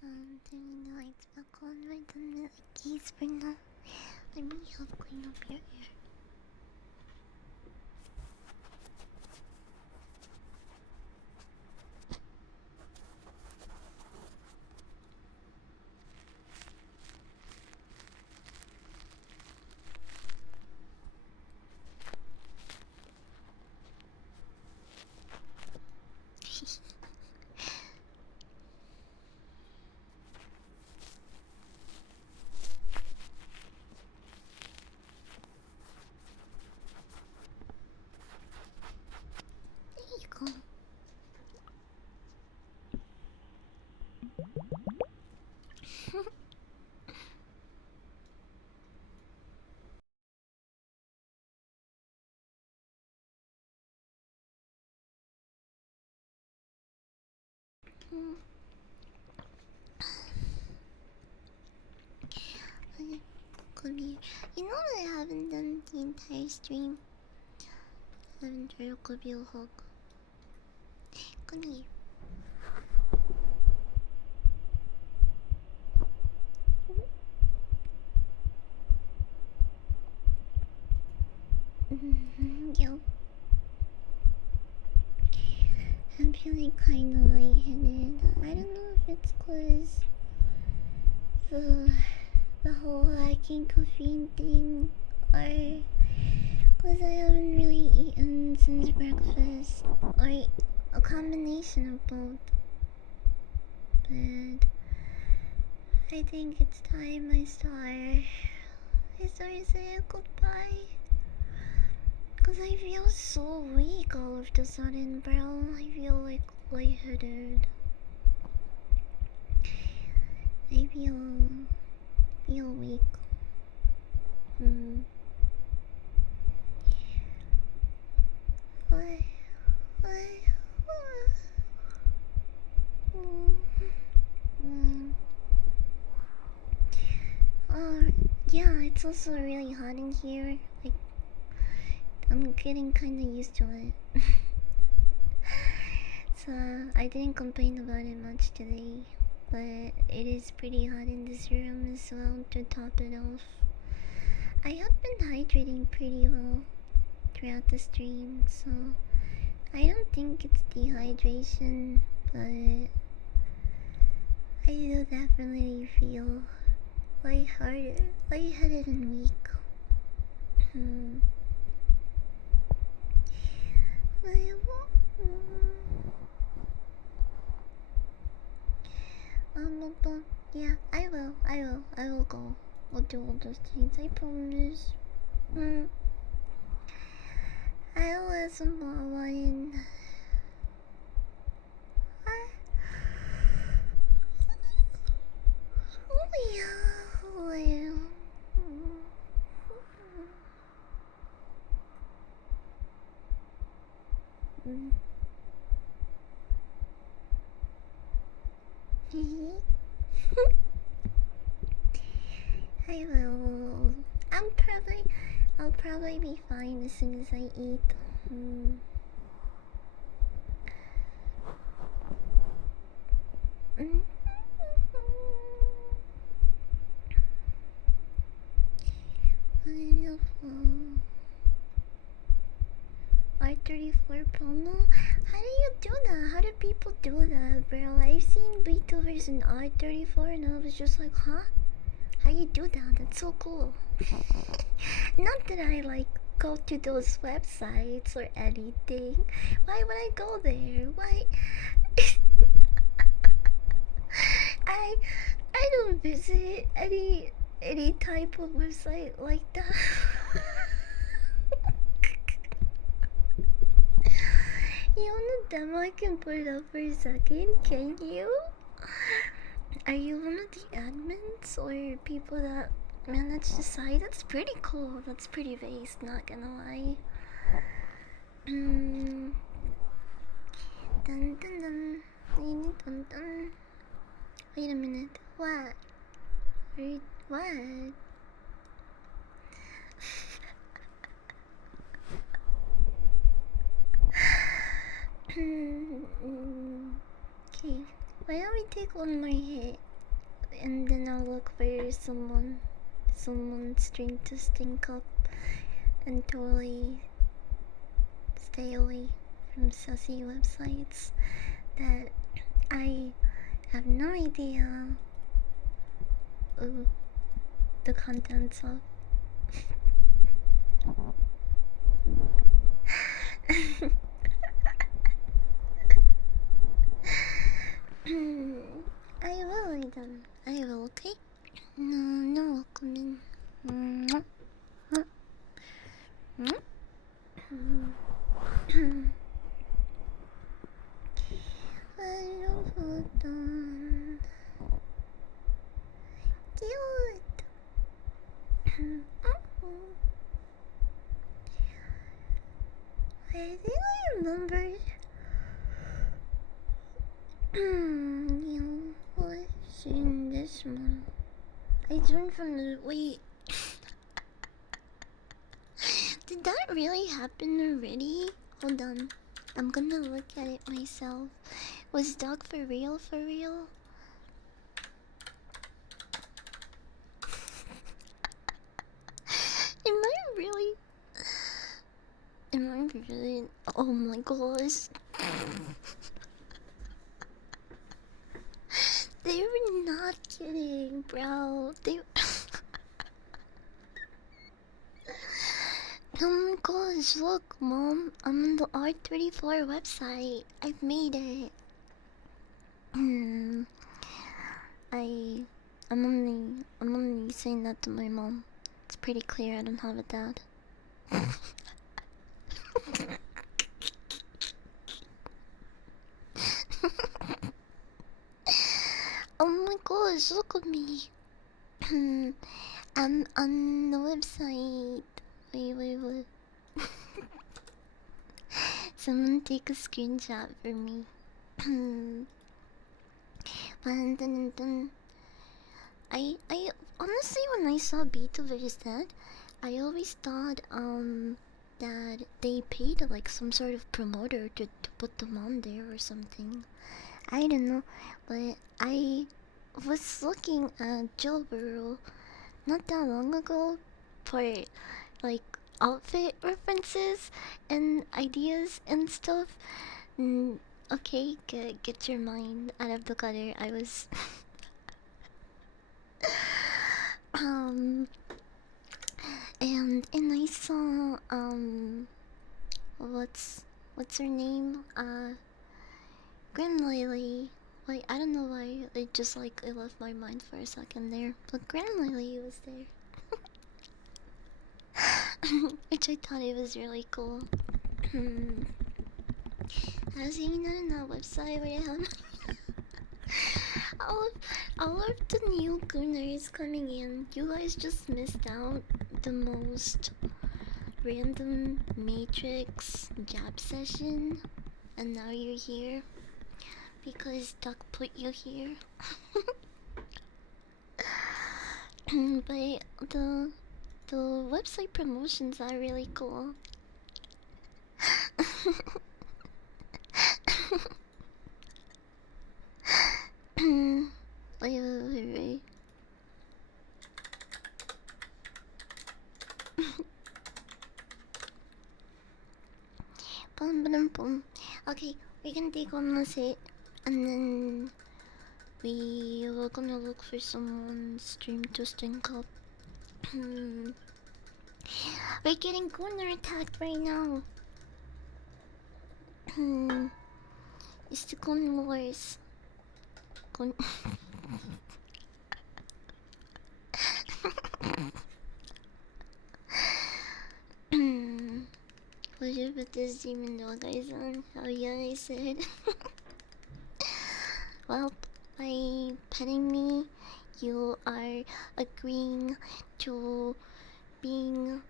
Turning the lights back on right on the keys for now. I really help clean up your ear. There you go. Okay, come here. You know I haven't done the entire stream. I haven't tried to give you a hug. Come here. Yeah. I'm feeling kinda lightheaded. I don't know if it's cause the whole hacking caffeine thing or cause I haven't really eaten since breakfast or a combination of both. But I think it's time I start saying goodbye. Cause I feel so weak all of a sudden, bro. I feel like lightheaded. I feel weak. Why? Yeah, it's also really hot in here. Like, I'm getting kinda used to it. So, I didn't complain about it much today. But it is pretty hot in this room as well to top it off. I have been hydrating pretty well throughout the stream, so I don't think it's dehydration, but I do definitely feel lightheaded and weak. Yeah, I will go. I'll do all those things, I promise. I'll let some more wine. I will. I'll probably be fine as soon as I eat. R34 promo? How do you do that? How do people do that, bro? I've seen VTubers in R34 and I was just like, huh? How you do that? That's so cool. Not that I like go to those websites or anything. Why would I go there? Why? I don't visit any type of website like that. You want a demo? I can put it up for a second. Can you? Are you one of the admins or people that manage the site? That's pretty cool. That's pretty based, not gonna lie. Dun dun dun. Dun dun. Wait a minute. What? What? Okay. Why don't we take one more hit? and then I'll look for someone's stream to stink up and totally stay away from sussy websites that I have no idea the contents of. I will, Aidan. I will, okay? No welcoming. I don't put on. Cute. I think I remembered. You was in this one. I joined from the. Wait. Did that really happen already? Hold on. I'm gonna look at it myself. Was Dog for real? For real? Am I really? Am I really? Oh my gosh. They were not kidding, bro. They. Oh my gosh, look, Mom. I'm on the R34 website. I've made it. I'm only saying that to my mom. It's pretty clear I don't have a dad. Oh my gosh, look at me. I'm on the website. Wait. Someone take a screenshot for me. I honestly, when I saw Beetlejuice Dead, I always thought that they paid like some sort of promoter to put them on there or something. I don't know, but I was looking at Jailbird not that long ago for like outfit references and ideas and stuff. Okay, get your mind out of the gutter. I was and I saw what's her name? Grim Lily. Like, I don't know why it just like it left my mind for a second there, but Grim Lily was there. Which I thought it was really cool. I was hanging out on that website where I have all of the new Gooners coming in. You guys just missed out the most random Matrix jab session, and now you're here because Duck put you here. But the website promotions are really cool. Wait. Boom. Okay, we're gonna take one last hit, and then we were gonna look for someone's stream to stink up. We're getting corner attacked right now. It's the Gun Wars. What should I put this demon dog eyes on? Oh yeah, I said. Well, by petting me, you are agreeing to being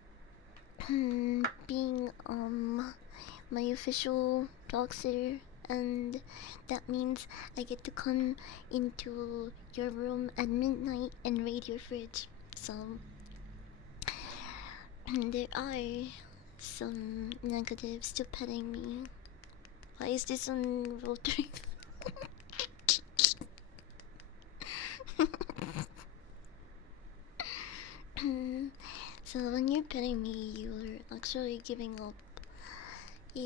my official dog sitter, and that means I get to come into your room at midnight and raid your fridge. So there are some negatives to petting me. Why is this on roll 3? So when you're petting me, you're actually giving up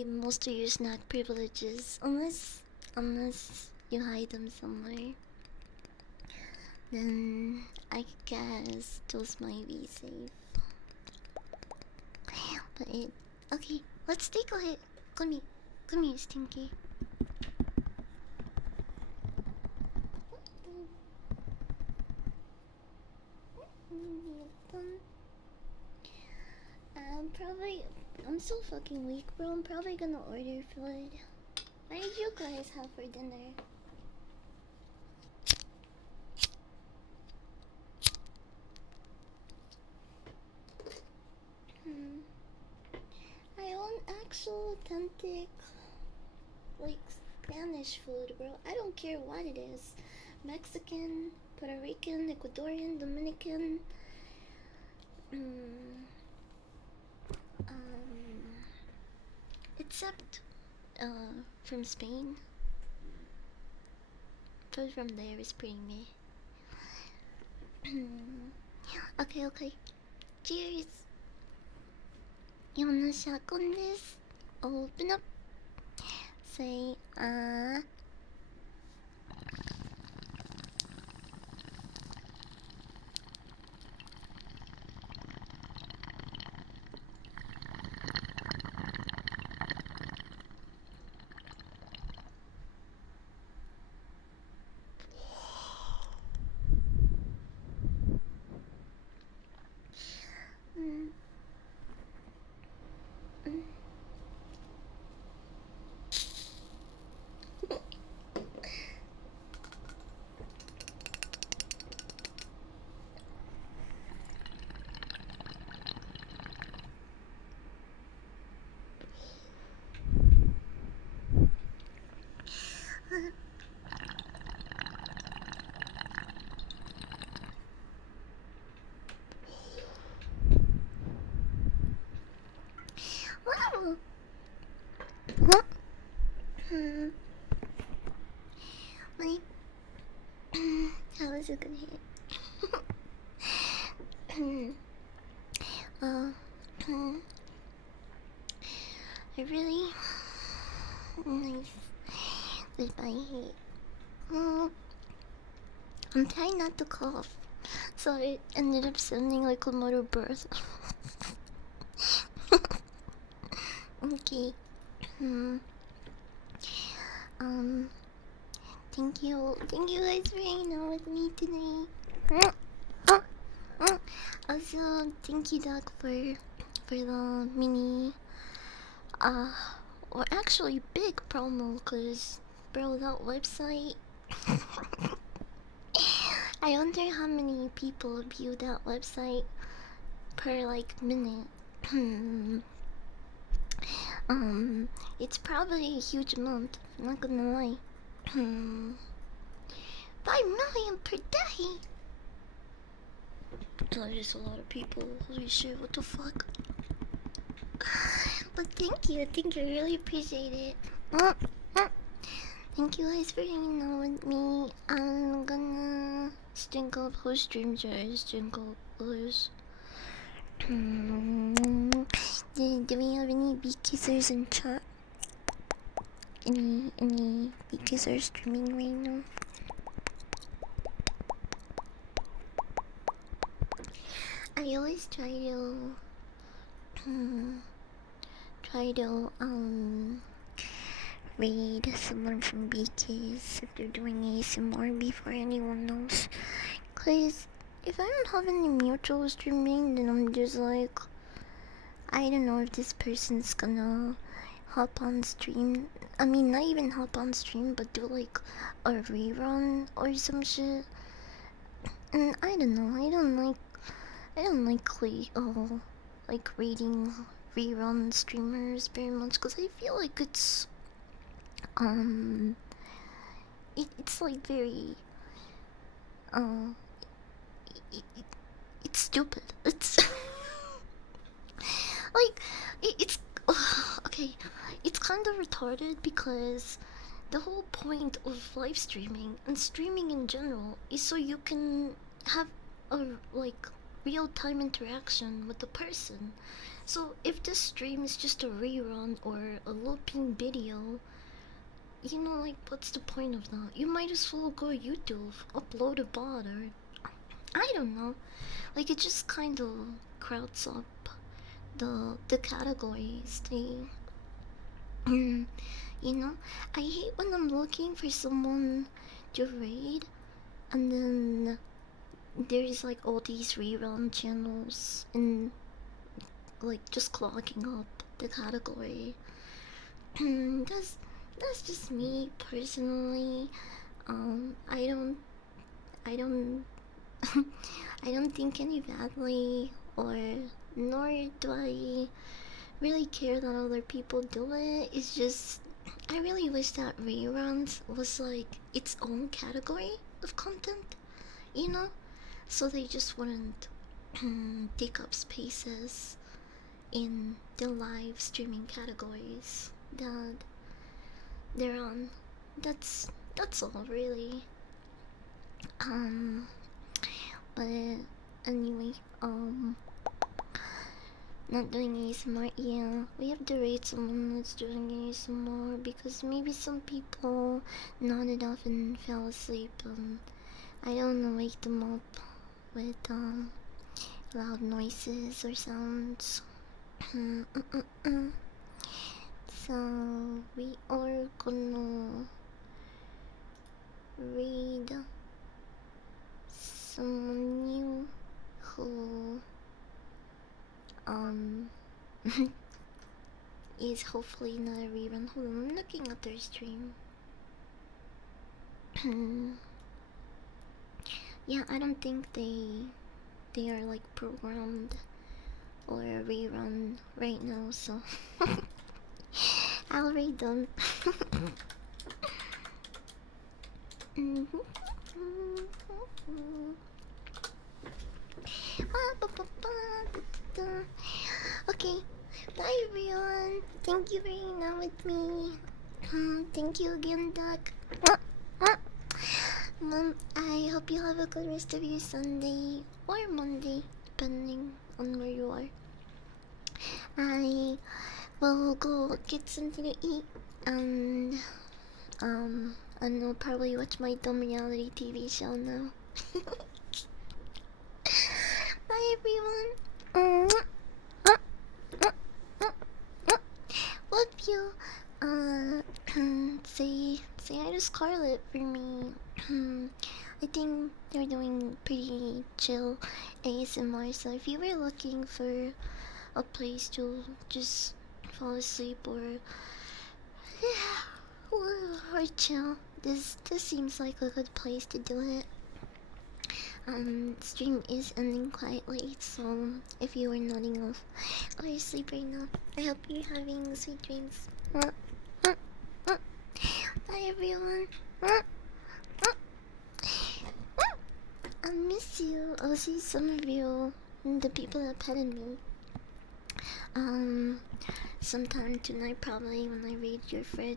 most of your snack privileges, unless you hide them somewhere. Then I guess those might be safe. But okay, let's take a hit. Come here, Stinky. I'm so fucking weak, bro. I'm probably gonna order food. What did you guys have for dinner? I want actual authentic, like, Spanish food, bro. I don't care what it is. Mexican, Puerto Rican, Ecuadorian, Dominican. Except, from Spain. Food from there is pretty meh. Okay. Cheers. You wanna shotgun this? Open up. Say, wow. What? Wait. That was a good hit. I really nice with my hit. I'm trying not to cough, so it ended up sounding like a motor birth. Okay. Thank you guys for hanging out with me today. Also, thank you, Doc, for the mini, or actually big promo, cause bro, that website. I wonder how many people view that website per like minute. It's probably a huge amount, I'm not gonna lie. 5 million per day! That is a lot of people, holy shit, what the fuck? But thank you, I really appreciate it. Thank you guys for hanging out with me. I'm gonna stink up whose streams are stink up whose. Do we have any bee kissers in chat? Any bee kissers streaming right now? I always try to read someone from BKs if they're doing ASMR before anyone else. Cause if I don't have any mutual streaming, then I'm just like, I don't know if this person's gonna hop on stream. I mean, not even hop on stream, but do like a rerun or some shit. And I don't know, I don't like like reading rerun streamers very much, because I feel like it's it's like very it's stupid. It's like it's okay. It's kind of retarded because the whole point of live streaming and streaming in general is so you can have a like real-time interaction with the person. So if this stream is just a rerun or a looping video, you know, like, what's the point of that? You might as well go YouTube, upload a bot, or I don't know. Like, it just kind of crowds up the categories thing. You know, I hate when I'm looking for someone to raid, and then there's like all these rerun channels and like just clogging up the category. That's just me personally. I don't I don't I don't think any badly, or nor do I really care that other people do it. It's just I really wish that reruns was like its own category of content, you know? So they just wouldn't take up spaces in the live streaming categories that they're on. That's all really. Um but anyway, not doing ASMR. Yeah, we have to rate someone that's doing ASMR because maybe some people nodded off and fell asleep, and I don't wanna wake them up with loud noises or sounds. So we are gonna read someone new who is hopefully not a rerun. Hold on, I'm looking at their stream. Yeah, I don't think they are like programmed or a rerun right now, so I'll read them. Okay, bye everyone. Thank you for hanging out with me. Thank you again, Duck. I hope you have a good rest of your Sunday or Monday, depending on where you are. I will go get something to eat and and I'll probably watch my dumb reality TV show now. Bye everyone. Love you. Say hi to Scarlett for me. I think they're doing pretty chill ASMR, so if you were looking for a place to just fall asleep or chill, this seems like a good place to do it. Stream is ending quite late, so if you are nodding off or asleep right now, I hope you're having sweet dreams. Bye everyone. I miss you. I'll see some of you, the people that petted me. Sometime tonight probably when I read your fridge.